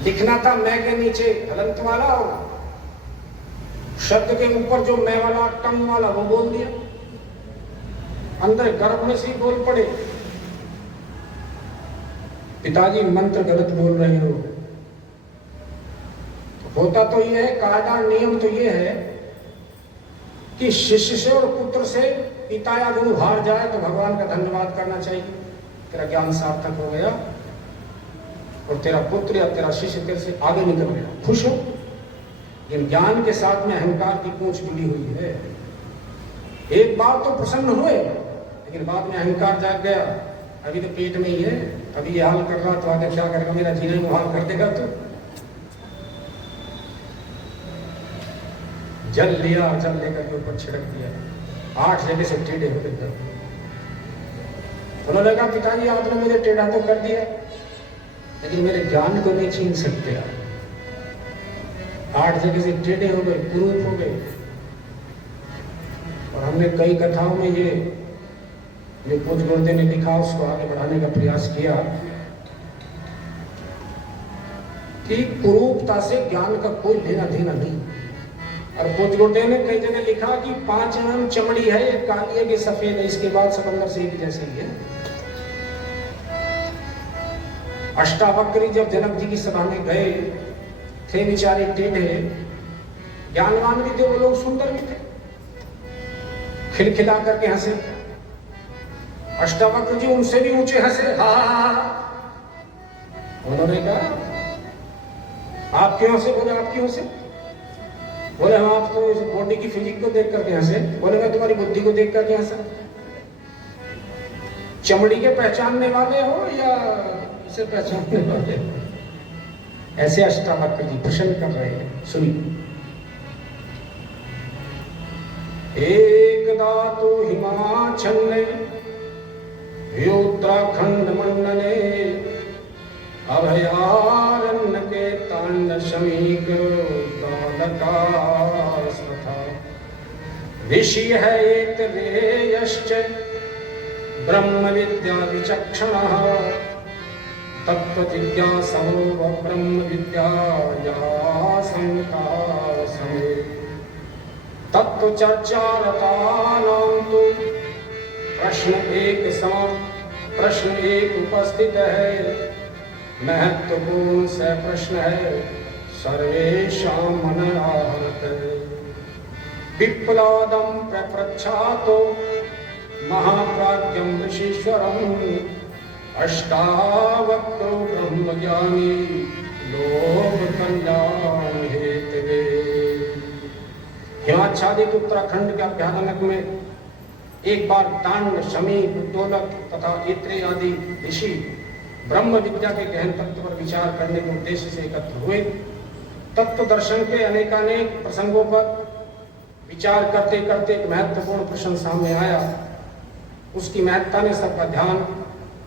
लिखना था मैं के नीचे हलंत वाला और शब्द के ऊपर जो मैं वाला टंग वाला वो बोल दिया, अंदर गर्भ में से बोल पड़े पिताजी मंत्र गलत बोल रहे हो। तो होता तो ये है, कायदा नियम तो ये है कि शिष्य से और पुत्र से पिता या गुरु हार जाए तो भगवान का धन्यवाद करना चाहिए, तेरा ज्ञान सार्थक हो गया और तेरा पुत्र या तेरा शिष्य तेरे से आगे निकल गया, खुश हो। लेकिन ज्ञान के साथ में अहंकार की पूंछ जुड़ी हुई है। एक बार तो प्रसन्न हुए, लेकिन बाद में अहंकार जाग गया, अभी तो पेट में ही है, अभी ये हाल कर रहा तो आगे क्या करेगा, मेरा जीना ही हाल कर देगा। तो जल लिया, जल लेकर के ऊपर छिड़क दिया, 8 जगह से टेढ़े हो गए। उन्होंने कहा पिताजी आपने मुझे टेढ़ा तो कर दिया, लेकिन मेरे ज्ञान को नहीं छीन सकते आप। 8 जगह से टेढ़े हो गए, कुरूप हो गए। और हमने कई कथाओं में ये जो पूज्य गुरुदेव ने लिखा उसको आगे बढ़ाने का प्रयास किया कि कुरूपता से ज्ञान का कोई लेना देना नहीं। और पूज्य गुरुदेव ने कई जगह लिखा कि 5 mm चमड़ी है, एक काली है कि सफेद है, इसके बाद सब अंदर से एक जैसे ही है। अष्टावक्री जब जनक जी की सभा में गए थे, बेचारे टेढ़े, ज्ञानवान भी थे वो लोग, सुंदर भी थे, खिलखिला करके हंसे। अष्टावक्र जी उनसे भी ऊंचे हंसे, हा हा हा। उन्होंने कहा आप क्यों हंसे? बोले आप क्यों हंसे? बोले हम आप तो इस बॉडी की फिजिक को देख करके हंसे। बोले मैं तुम्हारी बुद्धि को देख करके हंसा। चमड़ी के पहचानने वाले हो या इसे पहचानने वाले हो? ऐसे अष्टावक्र जी प्रश्न कर रहे हैं, सुनिए। एकदा तो हिमाचल उत्तराखंड मंडले अभयारण्य के तांड शमीक ऋषि है एक रेयश्च ब्रह्म विद्या विचक्षणः तत्व जिज्ञासो ब्रह्म विद्याया संकासमे तत्व चर्चारतानां तु प्रश्न एक उपस्थित है, महत्वपूर्ण से प्रश्न है, सर्वेषां मन आहत। विप्लादं प्रपृच्छातो महाप्राज्ञं ऋषीश्वरम् अष्टावक्रो ब्रह्मज्ञानी लोक कल्याण हेतवे। हिमाच्छादित उत्तराखंड के अभ्यारण्य में एक बार तांड, शमीक, दोलक तथा इत्रे आदि ऋषि ब्रह्म विद्या के गहन तत्व पर विचार करने के उद्देश्य से एकत्र हुए। तत्व दर्शन के अनेकानेक प्रसंगों पर विचार करते करते एक महत्वपूर्ण प्रश्न सामने आया। उसकी महत्ता ने सबका ध्यान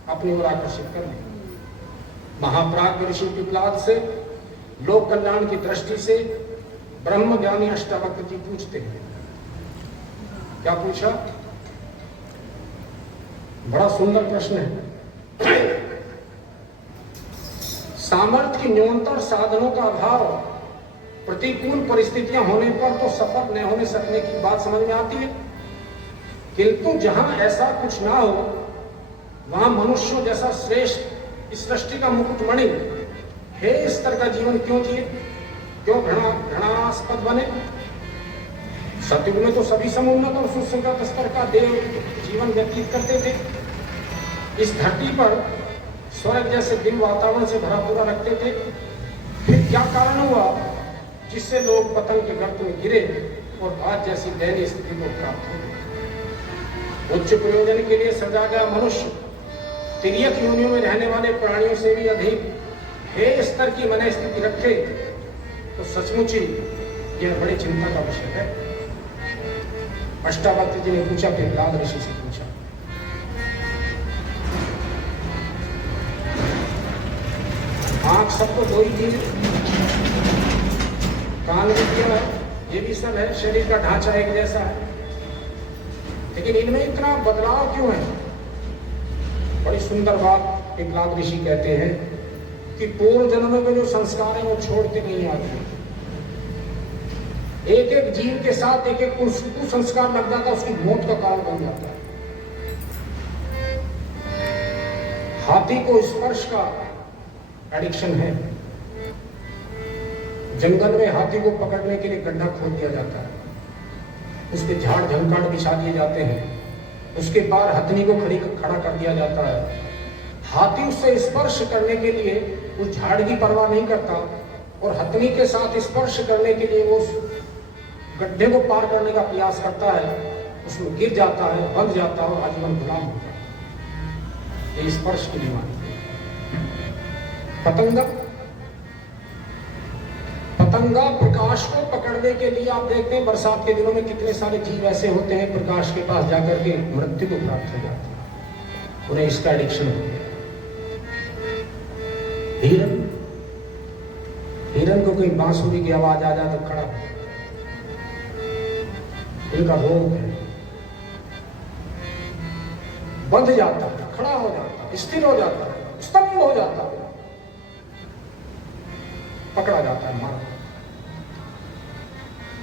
अपनी ओर आकर्षित कर लिया। महाप्राज्ञ ऋषि पिपलाद से लोक कल्याण की दृष्टि से ब्रह्म ज्ञानी अष्टावक्र जी पूछते हैं, क्या पूछा? बड़ा सुंदर प्रश्न है। सामर्थ्य की न्यूनतर साधनों का अभाव, प्रतिकूल परिस्थितियां होने पर तो सफल न होने सकने की बात समझ में आती है, किंतु जहां ऐसा कुछ ना हो वहां मनुष्यों जैसा श्रेष्ठ इस सृष्टि का मुकुटमणि हे इस तरह का जीवन क्यों जिए, क्यों घृणास्पद बने? सतयुग में तो सभी समुन्नत और सुसंगत स्तर का देव जीवन व्यतीत करते थे। इस धरती पर स्वर्ग जैसे दिव्य वातावरण से भरा पूरा रखते थे। फिर क्या कारण हुआ जिससे लोग पतंग के गर्त में गिरे और आज जैसी दयनीय स्थिति को प्राप्त हो? उच्च प्रयोजन के लिए सजा गया मनुष्य तिर्यक योनियों में रहने वाले प्राणियों से भी अधिक हे स्तर की मन स्थिति रखे तो सचमुच ही यह बड़ी चिंता का विषय है। अष्टावक्र जी ने पूछा, पिपलाद ऋषि से पूछा। आंख सबको दो ही चीज, कान विद्या है, ये भी सब है, शरीर का ढांचा एक जैसा है, लेकिन इनमें इतना बदलाव क्यों है? बड़ी सुंदर बात पिपलाद ऋषि कहते हैं कि पूर्व जन्म में जो संस्कार है वो छोड़ते नहीं आते। एक एक जीव के साथ एक एक कुसंस्कार लग जाता है, उसकी मौत का कारण बन जाता है। हाथी को स्पर्श का एडिक्शन है। जंगल में हाथी को पकड़ने के लिए गड्ढा खोद दिया जाता है, उस पे झाड़ झंकाड़ बिछा दिए जाते हैं, उसके पार हथनी को खड़ा कर दिया जाता है। हाथी उससे स्पर्श करने के लिए उस झाड़ की परवाह नहीं करता और हथनी के साथ स्पर्श करने के लिए वो उस गड्ढे को पार करने का प्रयास करता है, उसमें गिर जाता है, बंध जाता है और आजीवन गुलाम हो जाता है। ये स्पर्श की बीमारी। पतंगा प्रकाश को पकड़ने के लिए आप देखते हैं बरसात के दिनों में कितने सारे जीव ऐसे होते हैं प्रकाश के पास जाकर के मृत्यु को प्राप्त हो जाते हैं, उन्हें इसका एडिक्शन हो गया। हिरन को कोई बांसुरी की आवाज आ जाए तो खड़ा हो जाता है, इनका रोग है, बंध जाता है, खड़ा हो जाता है, स्थिर हो जाता है, स्तंभ हो जाता है, पकड़ा जाता है, मारा।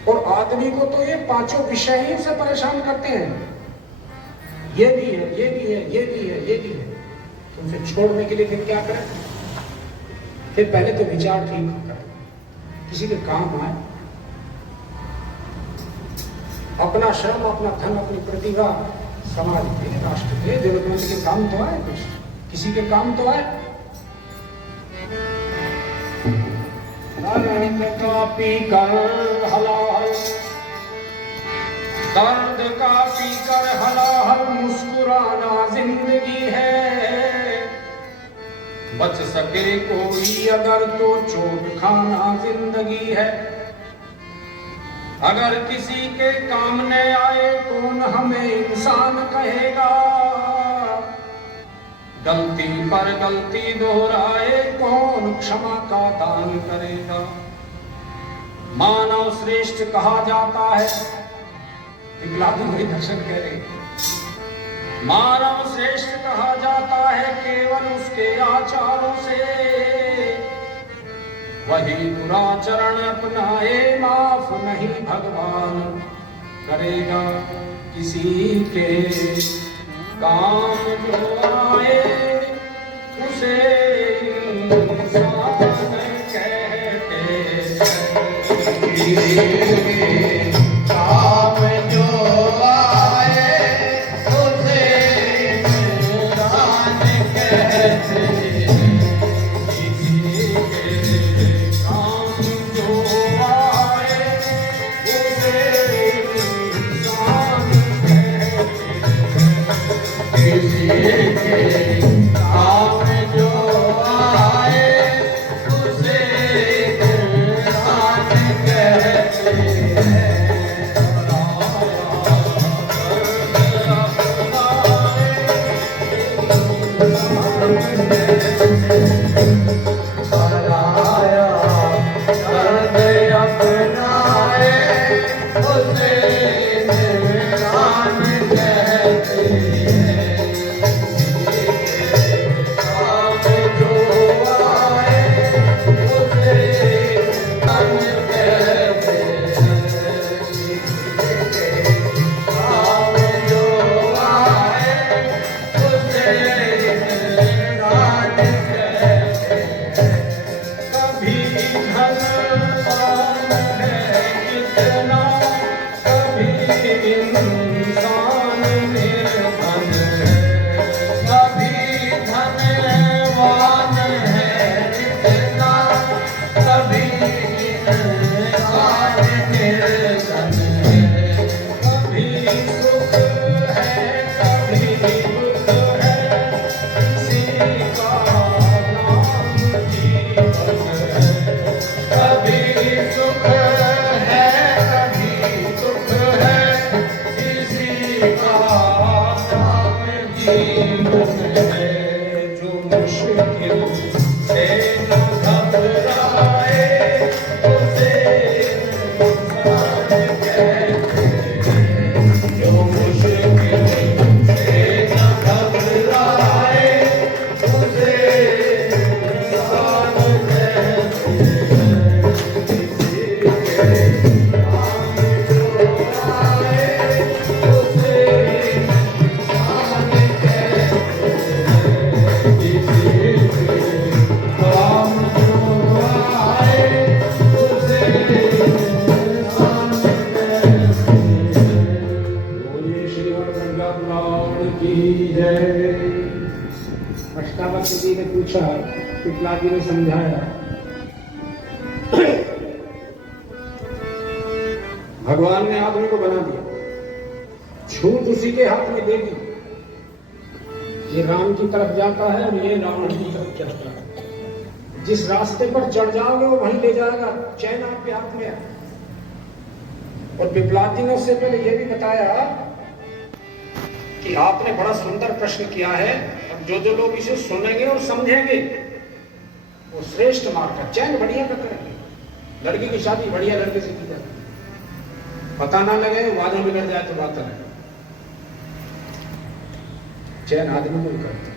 और आदमी को तो ये पांचों विषय ही उसे परेशान करते हैं, ये भी है, ये भी है, ये भी है, ये भी है। तो उसे छोड़ने के लिए फिर क्या करें? फिर पहले तो विचार ठीक करें, किसी के काम आए, अपना श्रम, अपना धन, अपनी प्रतिभा समाज के, राष्ट्र के, जरूरतमंद के काम तो आए, कुछ किसी के काम तो आए। दर्द का पीकर हलाहल, दर्द का पीकर हलाहल मुस्कुराना जिंदगी है। बच सके कोई अगर तो चोट खाना जिंदगी है। अगर किसी के काम न आए कौन हमें इंसान कहेगा। गलती पर गलती दोहराए कौन क्षमा का दान करेगा। मानव श्रेष्ठ कहा जाता है, दर्शन कह रहे, मानव श्रेष्ठ कहा जाता है केवल उसके आचारों से। वही दुराचरण अपनाए माफ नहीं भगवान करेगा। किसी के काम जो आए उसे इंसान कहते हैं। काम जो आए उसे इंसान कहते हैं। किसी के काम जो आए उसे इंसान किसी के काम जो आए उसे इंसान कहते हैं। पराया दर्द अपनाए उसे इंसान कहते हैं। भगवान की जय। अष्टावक्र जी ने पूछा, पिपला जी ने समझाया, भगवान ने आदमी को बना दिया, छूट उसी के हाथ में दे दी, ये राम की तरफ जाता है और ये रावण की तरफ जाता है। जिस रास्ते पर चढ़ जाओगे वो वहीं ले जाएगा, चैन आपके हाथ में है। और पिपलाद जी ने उससे पहले यह भी बताया कि आपने बड़ा सुंदर प्रश्न किया है, और जो लोग इसे सुनेंगे और समझेंगे वो श्रेष्ठ मार्ग का चयन बढ़िया का करेंगे। लड़की की शादी बढ़िया लड़के से की जाती, पता ना लगे वादा बिगड़ जाए तो बात अलग। चयन आदमी को करते।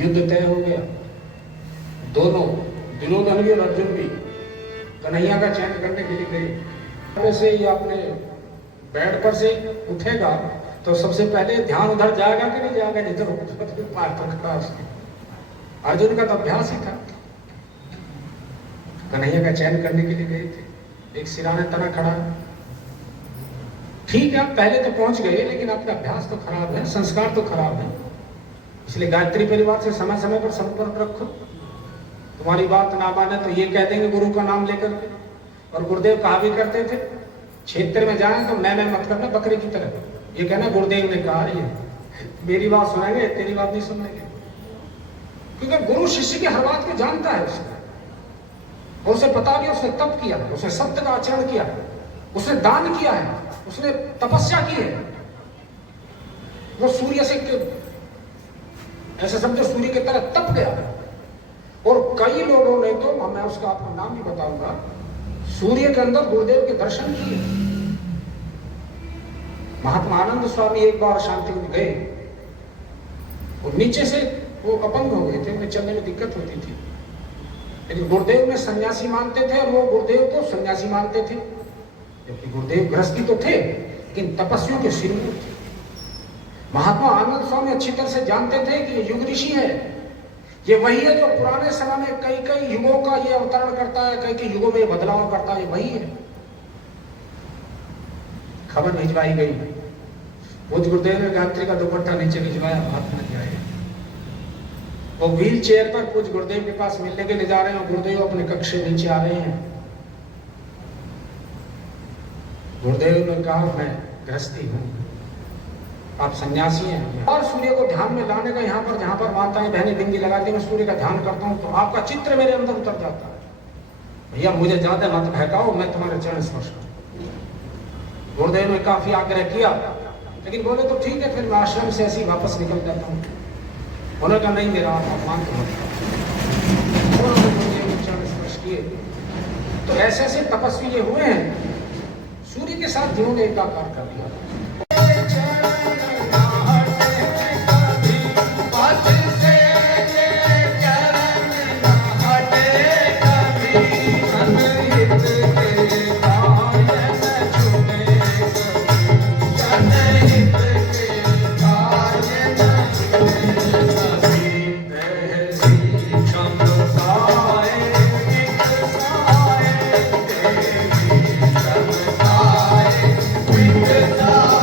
युद्ध तय हो गया, दोनों दुर्योधन भी और अर्जुन भी कन्हैया का चयन करने के लिए गए। से ही आपने बेड पर से उठेगा तो सबसे पहले ध्यान उधर जाएगा कि नहीं जाएगा, जिधर पार पकड़ा उसने। अर्जुन का तो अभ्यास ही था। कन्हैया का चयन करने के लिए गए थे, एक सिराने तना खड़ा, ठीक है आप पहले तो पहुंच गए लेकिन आपका अभ्यास तो खराब है, संस्कार तो खराब है। इसलिए गायत्री परिवार से समय समय पर संपर्क रखो। तुम्हारी बात ना माने तो ये कह देंगे गुरु का नाम लेकर के। और गुरुदेव कहा भी करते थे, क्षेत्र में जाए तो मैं मत करना बकरे की तरह। ये कहना गुरुदेव ने कहा, ये मेरी बात सुनेंगे तेरी बात नहीं सुनेंगे। क्योंकि गुरु शिष्य की हर बात को जानता है उसने, और उसे पता भी उसने तप किया है, उसने सत्य का आचरण किया है, उसने दान किया है, उसने तपस्या की है। वो सूर्य से ऐसे समझो सूर्य की तरह तप गया है। और कई लोगों ने तो, मैं उसका आपको नाम भी बताऊंगा, सूर्य के अंदर गुरुदेव के दर्शन किए। महात्मा आनंद स्वामी एक बार शांति में गए और नीचे से वो अपंग हो गए थे, उन्हें चलने में दिक्कत होती थी, लेकिन गुरुदेव में सन्यासी मानते थे और वो गुरुदेव को सन्यासी मानते थे। जबकि गुरुदेव गृहस्थी तो थे लेकिन तपस्वियों के शिरोमणि थे। महात्मा आनंद स्वामी अच्छी तरह से जानते थे कि ये युग ऋषि है, ये वही है जो पुराने समय में कई कई युगों का ये अवतरण करता है, कई कई युगों में बदलाव करता है, ये वही है। खबर भिजवाई गई, पूज्य गुरुदेव ने गायत्री का दुपट्टा नीचे भिजवाया, हाथ में दिया। वो व्हील चेयर पर पूज्य गुरुदेव के पास मिलने के लिए जा रहे हैं और गुरुदेव अपने कक्ष से नीचे आ रहे हैं। गुरुदेव ने कहा, मैं गृहस्थी हूं, आप सन्यासी हैं। और सूर्य को ध्यान में लाने का यहाँ पर, जहाँ पर माताएं बहनें बिंदी लगाती मैं सूर्य का ध्यान करता हूँ तो आपका चित्र मेरे अंदर उतर जाता है। भैया मुझे ज्यादा मत बहकाओ, मैं तुम्हारे चरण स्पर्श करूं। गुरुदेव ने काफी आग्रह किया, लेकिन बोले तो ठीक है, फिर मैं आश्रम से ऐसे ही वापस निकल जाता हूँ। उन्होंने कहा नहीं, मेरा अपमान तो मत करो। गुरुदेव ने चरण स्पर्श किए तो ऐसे ऐसे तपस्वी ये हुए हैं, सूर्य के साथ जिन्होंने एकाकार कर दिया। With the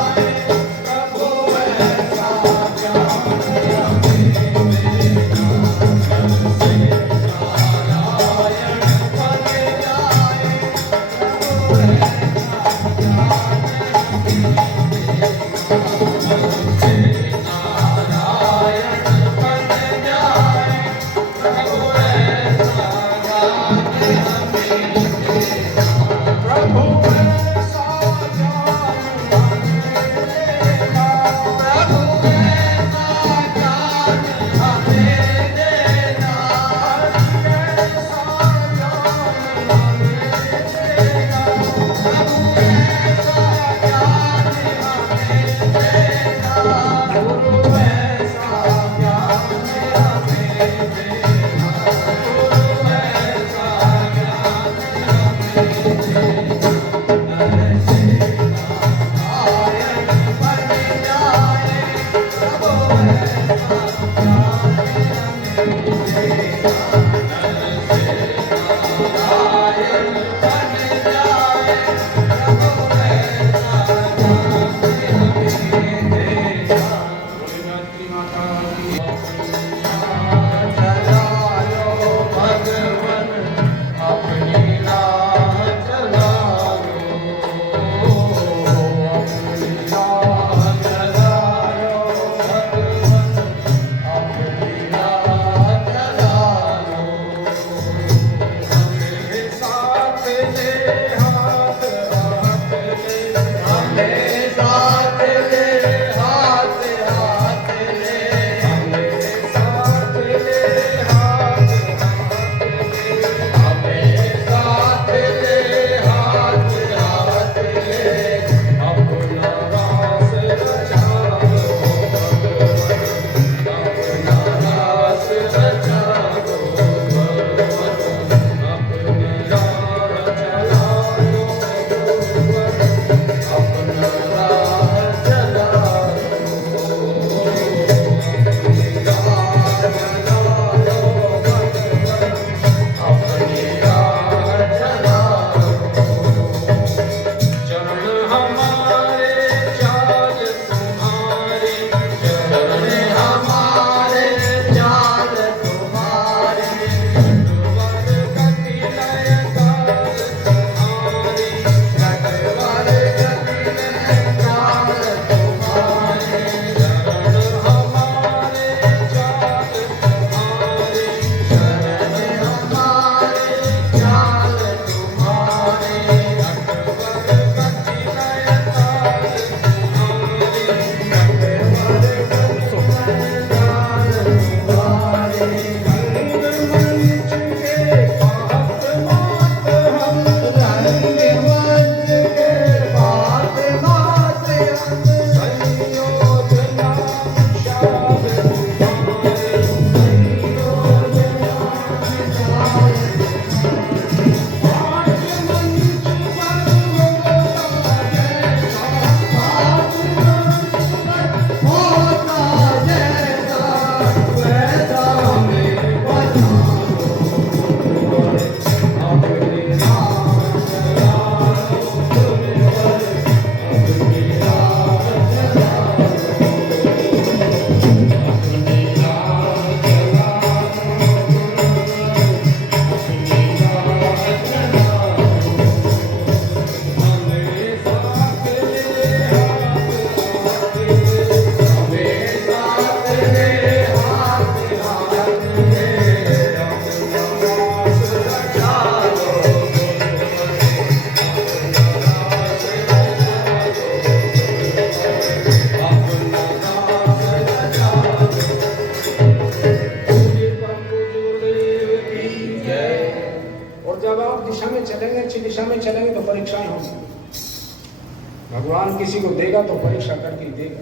भगवान किसी को देगा तो परीक्षा करके ही देगा।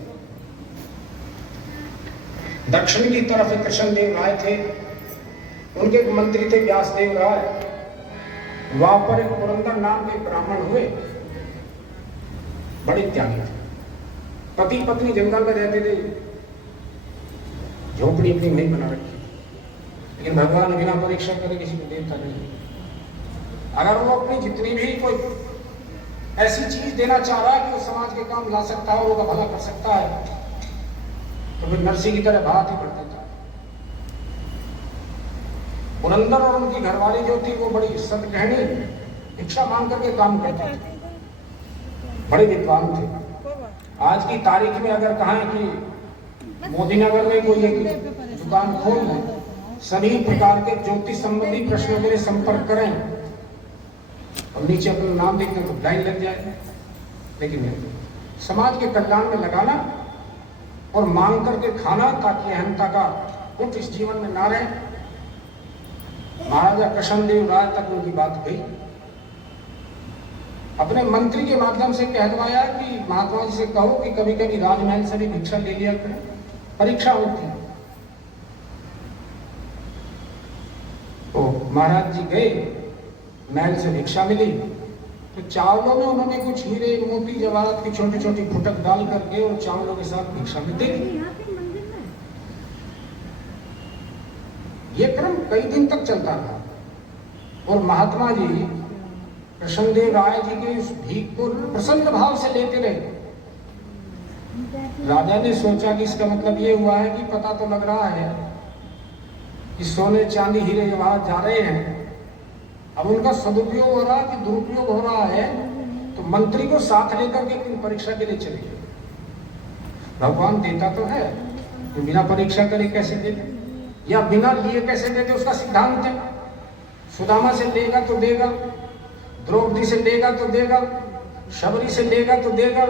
दक्षिण की तरफ एक कृष्णदेव राय थे, उनके एक मंत्री थे व्यासदेव राय। वहां पर एक पुरंदर नाम के ब्राह्मण हुए, बड़े त्यागी थे, पति पत्नी जंगल में रहते थे, झोपड़ी अपनी नहीं बना रखी, लेकिन भगवान बिना परीक्षा करे किसी को देता नहीं। अगर वो अपनी जितनी भी कोई ऐसी चीज देना चाह रहा है कि वो समाज के काम ला सकता है, लोगों का भला कर सकता है, तो फिर नरसिंह की तरह भात ही बढ़ देता है। पुरंदर और उनकी घरवाली जो थी वो बड़ी सतगृहिणी, भिक्षा मांग करके काम करते थे, बड़े विद्वान थे। आज की तारीख में अगर कहें कि मोदी नगर में कोई एक दुकान खोल लें, सभी प्रकार के ज्योतिष संबंधी प्रश्नों के लिए संपर्क करें और नीचे अपना नाम देखते हैं तो लाइन लग जाए। लेकिन नहीं, समाज के कल्याण में लगाना और मांग करके खाना, ताकि अहंता का कुछ इस जीवन में ना रहे। महाराजा कृष्णदेव राय तक उनकी बात गई, अपने मंत्री के माध्यम से कहलवाया कि महात्मा जी से कहो कि कभी कभी राजमहल से भी भिक्षा ले लिया करें, परीक्षा होती है। तो महाराज जी गए, महल से भिक्षा मिली, तो चावलों में उन्होंने कुछ हीरे मोती जवाहरात की छोटी छोटी फुटक डाल करके और चावलों के साथ भिक्षा में दे दी। ये क्रम कई दिन तक चलता रहा और महात्मा जी कृष्णदेव राय जी के उस भीख को प्रसन्न भाव से लेते रहे। राजा ने सोचा कि इसका मतलब ये हुआ है कि पता तो लग रहा है कि सोने चांदी हीरे जवाहरात जा रहे हैं, अब उनका सदुपयोग हो रहा है कि दुरुपयोग हो रहा है, तो मंत्री को साथ लेकर के परीक्षा के लिए चले गए। भगवान देता तो है, तो बिना परीक्षा करे कैसे देते, या बिना लिए कैसे देते, उसका सिद्धांत है। सुदामा से लेगा तो देगा, द्रौपदी से लेगा तो देगा, शबरी से लेगा तो देगा,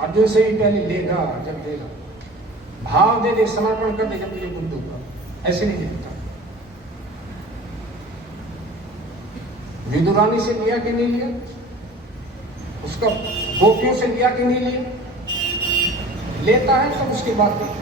अर्जुन से भी पहले लेगा जब देगा। भाव दे दे, समर्पण कर दे जब तुझे बुद्धि होगा, ऐसे नहीं देता। विदुरानी से लिया कि नहीं लिया, उसका गोपियों से लिया कि नहीं लिया, लेता है तब उसके बाद देता है।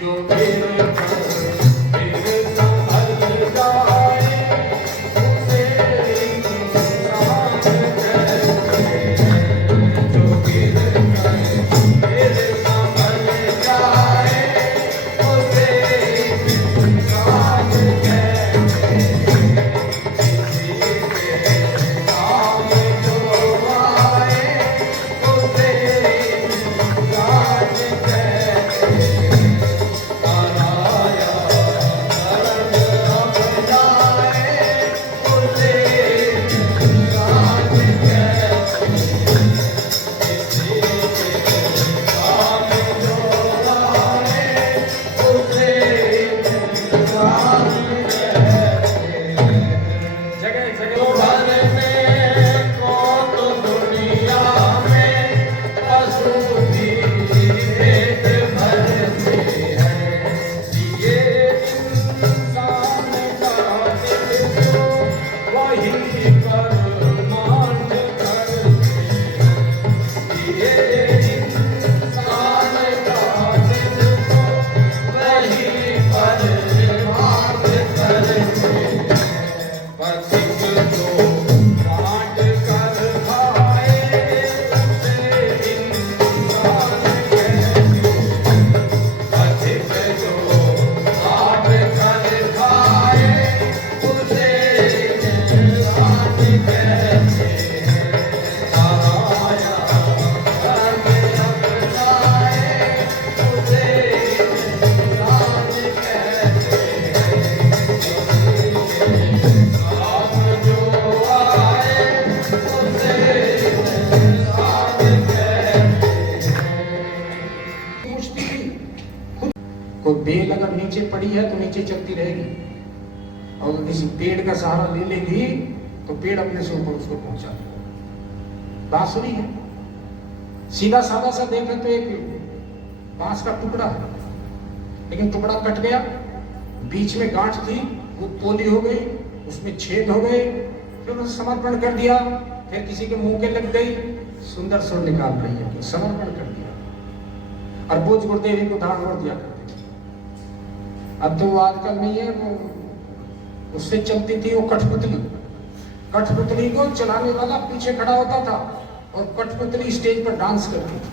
जो मेरे संभल जाए उसे इंसान कहते हैं। जो मेरे संभल जाए उसे इंसान कहते हैं। किसी के काम जो आए उसे इंसान कहते हैं। कोई बेल अगर नीचे पड़ी है तो नीचे चलती रहेगी, और किसी पेड़ का सहारा ले लेगी तो पेड़ अपने से ऊपर उसको पहुंचा देगा। बांसुरी है, सीधा साधा सा देखें तो एक बांस का टुकड़ा है, लेकिन टुकड़ा कट गया, बीच में गांठ थी, वो पोली हो गई, उसमें छेद हो गए, फिर उसे समर्पण कर दिया, फिर किसी के मुंह के लग गई, सुंदर सुर निकाल रही है तो समर्पण कर दिया। और बोझ गुरुदेव को दान और दिया करते थे। अब तो वो आजकल नहीं है, वो उससे चलती थी वो कठपुतली। कठपुतली को चलाने वाला पीछे खड़ा होता था और कठपुतली स्टेज पर डांस करती थी।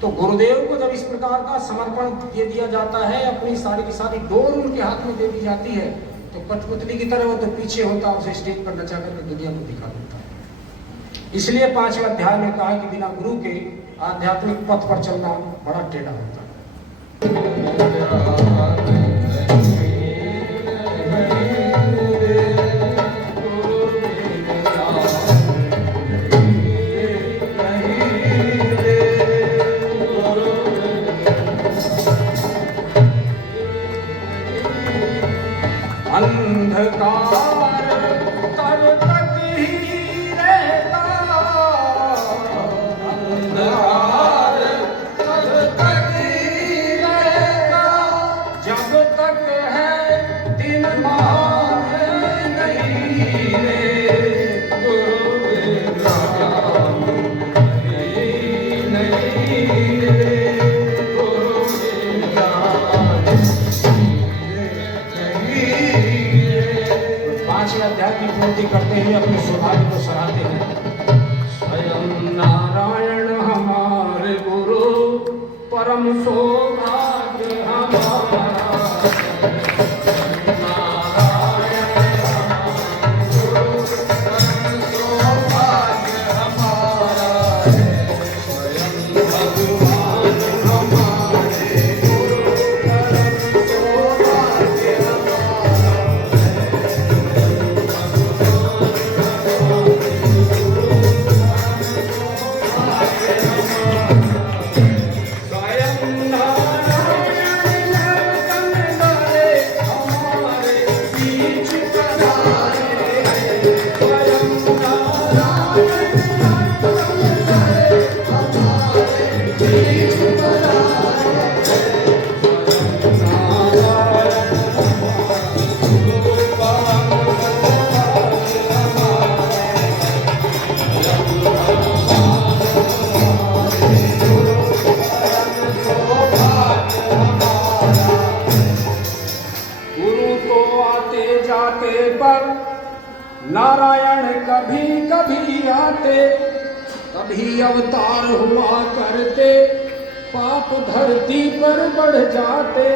तो गुरुदेव को जब इस प्रकार का समर्पण दे दिया जाता है, अपनी सारी की सारी डोर उनके हाथ में दे दी जाती है, तो कठपुतली की तरह वो तो पीछे होता, उसे स्टेज पर नचा करके दुनिया को दिखा देता है। इसलिए 5वें अध्याय में कहा कि बिना गुरु के आध्यात्मिक पथ पर चलना बड़ा टेढ़ा होता है। अंधकार तब तक ही रहता, अंधकार तब तक ही रहता, जब तक है दिन माह नहीं रे, गुरु राम नहीं रे, गुरु राम। 5वें अध्याय की पूर्ति करते हुए अपने सौभाग्य को सराहते हैं। स्वयं नारायण हमारे गुरु, परम सौभाग्य हमारा। स्वयं नारायण नारायण कभी कभी आते, कभी अवतार हुआ करते, पाप धरती पर बढ़ जाते,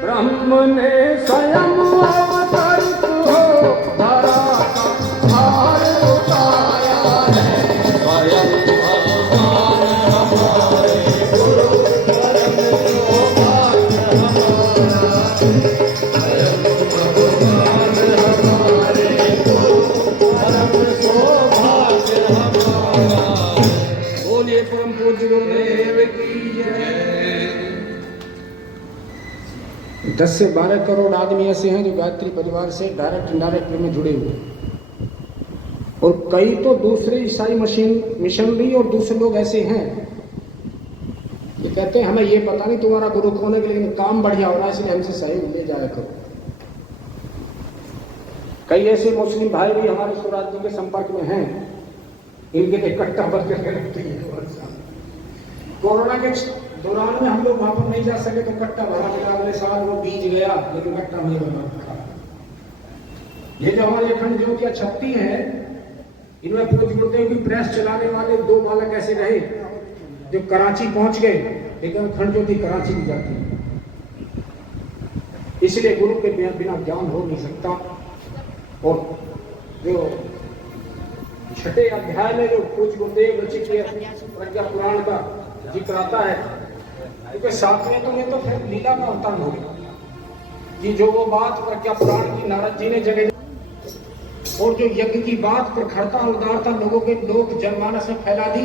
ब्रह्म ने स्वयं अवतरित हो धरा का भार उतारा है। स्वयं भगवान हमारे गुरु परम सौभाग्य हमारा, स्वयं भगवान हमारे गुरु परम सौभाग्य हमारा। बोलिए परम पूज्य गुरुदेव की जय। 10 से 12 करोड़ आदमी ऐसे हैं जो गायत्री परिवार से डायरेक्ट इनडायरेक्ट में जुड़े हुए हैं, और कई तो दूसरे ईसाई मिशनरी और दूसरे लोग ऐसे हैं ये कहते हैं हमें ये पता नहीं तुम्हारा गुरु कौन है, लेकिन काम बढ़िया हो रहा है इसलिए हमसे सहयोग ले जाया करो। कई ऐसे मुस्लिम भाई भी हमारे स्वराज जी के संपर्क में हैं, इनके इकट्ठा भर करके रखती है। कोरोना के दौरान में हम लोग वहां पर नहीं जा सके तो कट्टा भरा मिला, अगले साल वो बीज गया लेकिन कट्टा नहीं बना। ये जो हमारे अखंड ज्योतिया छत्ती है, इनमें पूज्य गुरुदेव की प्रेस चलाने वाले 2 बालक ऐसे रहे जो कराची पहुंच गए, लेकिन अखंड ज्योति कराची नहीं जाती, इसलिए गुरु के बिना ज्ञान हो नहीं सकता। और जो 6ठे अध्याय में जो पूज्य गुरुदेव रचित प्रज्ञा पुराण का जिक्र आता है, क्योंकि 7वें तो में तो फिर लीला का अवतार हो गया कि जो वो बात प्रज्ञा पुराण की नारद जी ने जगह, और जो यज्ञ की बात प्रखरता उदारता लोगों के लोक जनमानस में फैला दी,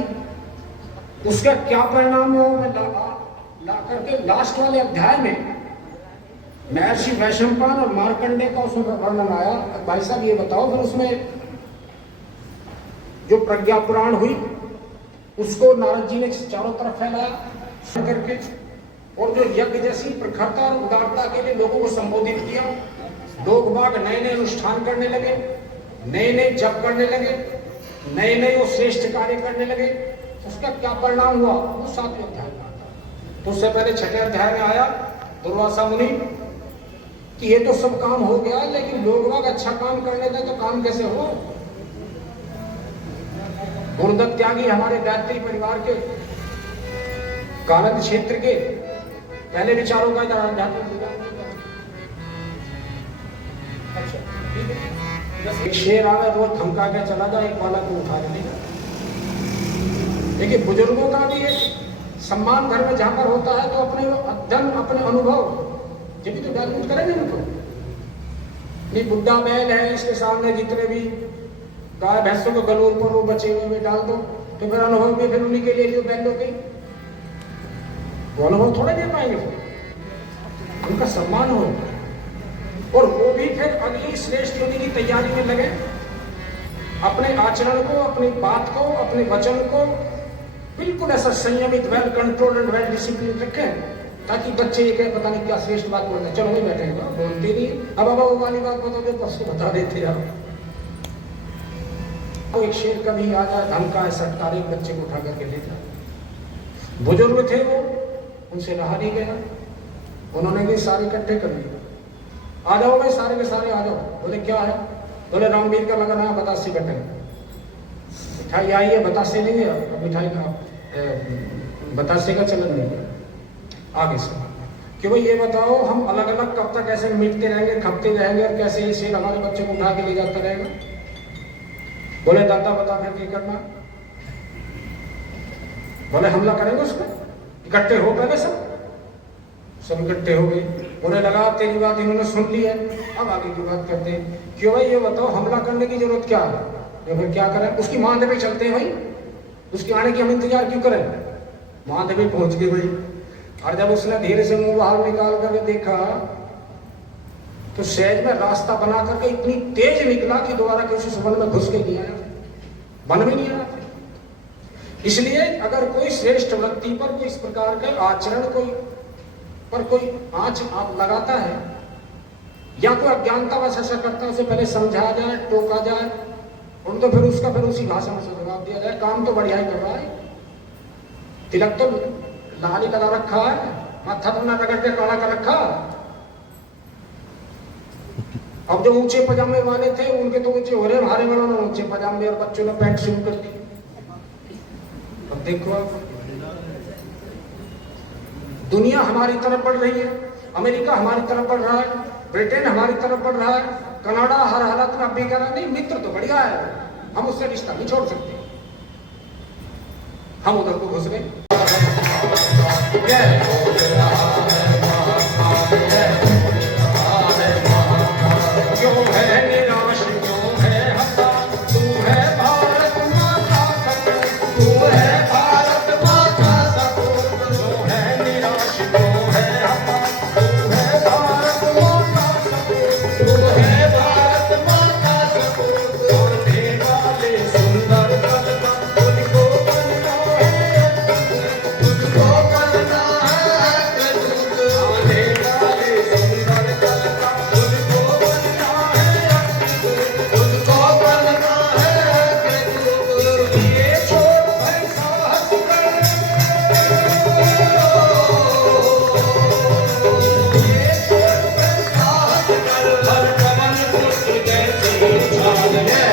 उसका क्या परिणाम हो ला करके लास्ट वाले अध्याय में महर्षि वैशंपायन और मार्कंडे का उसमें वर्णन आया। भाई साहब ये बताओ फिर उसमें जो प्रज्ञा पुराण हुई उसको नारद जी ने चारों तरफ फैलाया करके, और जो यज्ञ जैसी प्रखरता और उदारता के लिए लोगों को संबोधित किया, लोग बाग नए नए अनुष्ठान करने लगे, नए नए जप करने लगे, नए नए वो श्रेष्ठ कार्य करने लगे। उसका क्या परिणाम हुआ वो 7वें अध्याय में आता। तो उससे पहले 6ठे अध्याय में आया दुर्वासा मुनि कि ये तो सब काम हो गया, लेकिन लोग बाग अच्छा काम करने दें तो काम कैसे हो। गुरुदत्त त्यागी हमारे गायत्री परिवार के कानद क्षेत्र के पहले विचारों का एक शेर आवे रोज धमका के चला जाए, एक वाला को उठा लेगा। देखिए बुजुर्गों का भी एक सम्मान घर में जहां पर होता है तो अपने अध्ययन अपने अनुभव जब भी तो जागरूक करेंगे उनको। ये बुड्ढा बैल है, इसके सामने जितने भी गाय भैंसों को गलोर पर वो बचे हुए में डाल दो तो फिर अनुभव भी फिर उन्हीं के लिए जो बैलों के वो अनुभव थोड़े दे पाएंगे, फिर उनका सम्मान हो, और वो भी फिर अगली श्रेष्ठ योनि की तैयारी में लगे, अपने आचरण को, अपनी बात को, अपने वचन को बिल्कुल ऐसा संयमित, well controlled and well discipline रखें, ताकि बच्चे ये कहे पता नहीं क्या श्रेष्ठ बात बोलते, चलो नहीं बैठेंगे बोलते नहीं, अब वो वाली बात बताओगे तो बता देते यार। तो एक शेर कभी आ जाए धमका है सटकार, एक बच्चे को उठा करके ले जाए। बुजुर्ग थे वो, उनसे रहा नहीं गया, उन्होंने भी सारे इकट्ठे कर लिए, आ जाओ भाई सारे के सारे आ जाओ। बोले क्या है? बोले रामवीर का लगन है, बतासे कटेंगे, मिठाई आई है बतासे लेंगे, अब मिठाई का बतासे का चलन नहीं है आगे से। कि भाई ये बताओ हम अलग अलग कब तक ऐसे मिटते रहेंगे, खपते रहेंगे, और कैसे ये शेर हमारे बच्चे को उठा के ले जाता रहेगा? बोले दादा बता फिर क्या करना? बोले हमला करेंगे उस पर, इकट्ठे हो पहले सब इकट्ठे हो गए। बोले लगा तेरी बात इन्होंने सुन ली है, अब आगे की बात करते हैं। क्यों भाई ये बताओ हमला करने की जरूरत क्या है? तो फिर क्या करें? उसकी मांदे पे चलते हैं भाई, उसके आने की हम इंतजार क्यों करें? मांदे पे पहुंच गए भाई, और जब उसने धीरे से मुंह बाहर निकाल कर देखा तो सहज में रास्ता बना करके इतनी तेज निकला कि दोबारा किसी से वन में घुस के नहीं आया, वन में नहीं आया। इसलिए अगर कोई श्रेष्ठ व्यक्ति पर कोई इस प्रकार के आचरण कोई आंच आप लगाता है या कोई अज्ञानता वश ऐसा करता है, उसे पहले समझाया जाए, टोका जाए, और तो फिर उसका फिर उसी भाषा में से जवाब दिया जाए। काम तो बढ़िया ही कर रहा है, तिलक तो लाली लगा रखा है, माथा तो ना रगड़ के काला कर रखा, अब जो ऊंचे पजामे वाले थे उनके तो ऊंचे हो रहे, हमारे वालों ने ऊंचे पजामे और बच्चों ने पैंट शुरू कर दी। अब देखो आप, दुनिया हमारी तरफ बढ़ रही है, अमेरिका हमारी तरफ बढ़ रहा है, ब्रिटेन हमारी तरफ बढ़ रहा है, कनाडा हर हालत में अब भी कह रहा नहीं मित्र तो बढ़िया है, हम उससे रिश्ता नहीं छोड़ सकते, हम उधर को घुस गए। क्यों है निराश, क्यों है हताश, तू है भारत माता सपूत, तू है भारत माता सपूत। क्यों है निराश, क्यों है हताश, तू है भारत माता सपूत, तू है भारत माता सपूत। सोने वाले सुंदर कलका तुझको बनना है, तुझको बनना है अद्भुत। आने वाले सुंदर कलका तुझको बनना है अद्भुत, तुझको बनना है अद्भुत। इसलिए छोड़ भय साहस कर, ये छोड़ भय साहस कर, हर पवन पुत्र जैसी छाल है।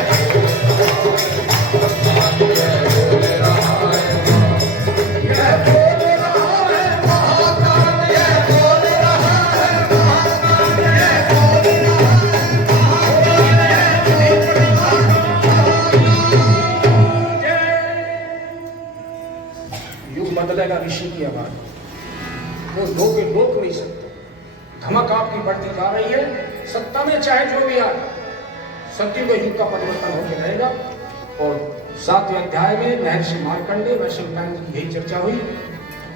युग बदलेगा, ऋषि की आवाज वो लोग रोक नहीं सकते। धमक आपकी बढ़ती जा रही है, सत्ता में चाहे जो भी आए, सत्युग युग का परिवर्तन होकर रहेगा। और 7वें अध्याय में महर्षि मार्कंडेय वैष्णव टाइम्स की यही चर्चा हुई।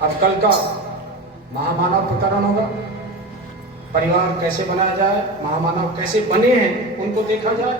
अब कल का महामानव प्रकरण होगा, परिवार कैसे बनाया जाए, महामानव कैसे बने हैं उनको देखा जाए।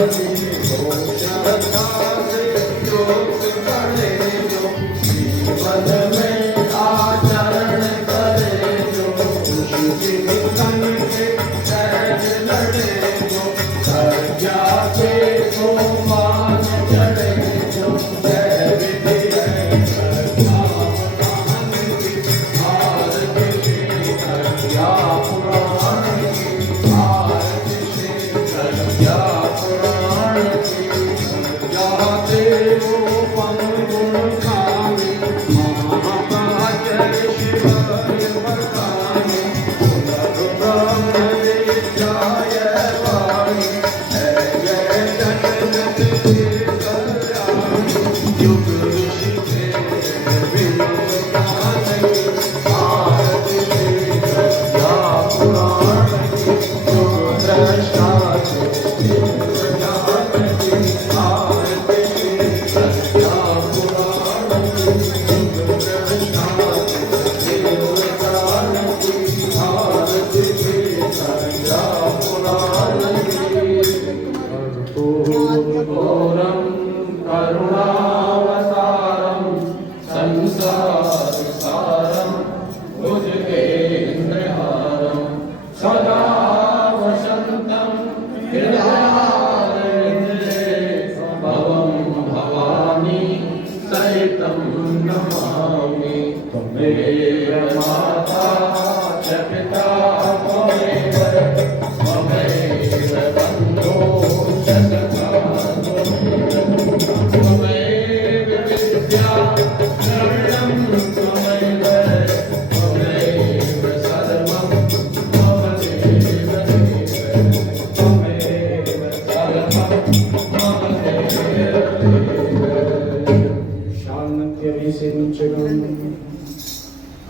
श्रद्धा से योग करे जो जीवन में आचरण करे जो खुशी तन के सहज लड़े जो प्रज्ञा के सोमान चढ़े जो जय विधि है प्रज्ञा पुराण की आरती श्री प्रज्ञा पुराण की आरती श्री प्रज्ञा पुराण की प्रज्ञा देवो गुण खानी महापाचर शिवाय वरदानी ब्रह्म विद्याय वाणी जय जगन्नाथ युग ऋषि के विद्यानी आरती श्री प्रज्ञा पुराण की युग द्रष्टा ज्ञान की आरती श्री प्रज्ञा पुराण की युग द्रष्टा ज्ञान की आरती श्री प्रज्ञा पुराण की घोरं करुणावतारं संसारसारं भुजगेन्द्रहारं सदा वसन्तं हृदयारविन्दे भवं भवानी सहितं नमामि त्वमेव माता च पिता त्वमेव बन्धो च सखा त्वमेव विद्या शरणं त्वमेव सर्वं मम देव त्वमेव सर्वं मम देव शांति अभी से नुचरम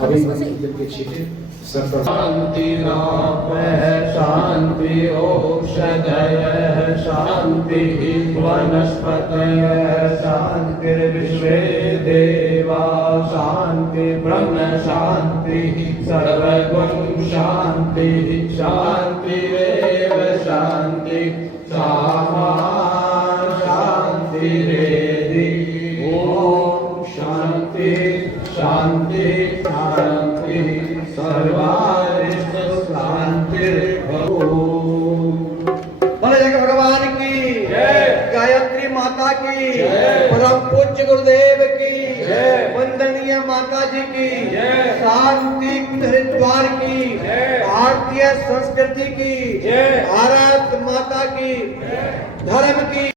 अभी मंदिर के छीटे सर पर शांति नाम है शांति औषधय शांति वनस्पतय शांति विश्वे देवा शांति ब्रह्म शांति सर्वगुण शांति शांतिरेव शांति सामा शांतिरेधि ओम शांति शांति शांति सर्वारिष्ट शांतिर्भवतु। बोले जय भगवान की जय। गायत्री माता की जय। परम पूज्य गुरुदेव की जय। वंदनीय माता जी की जय। शांति हरिद्वार की जय। भारतीय संस्कृति की जय। भारत माता की धर्म की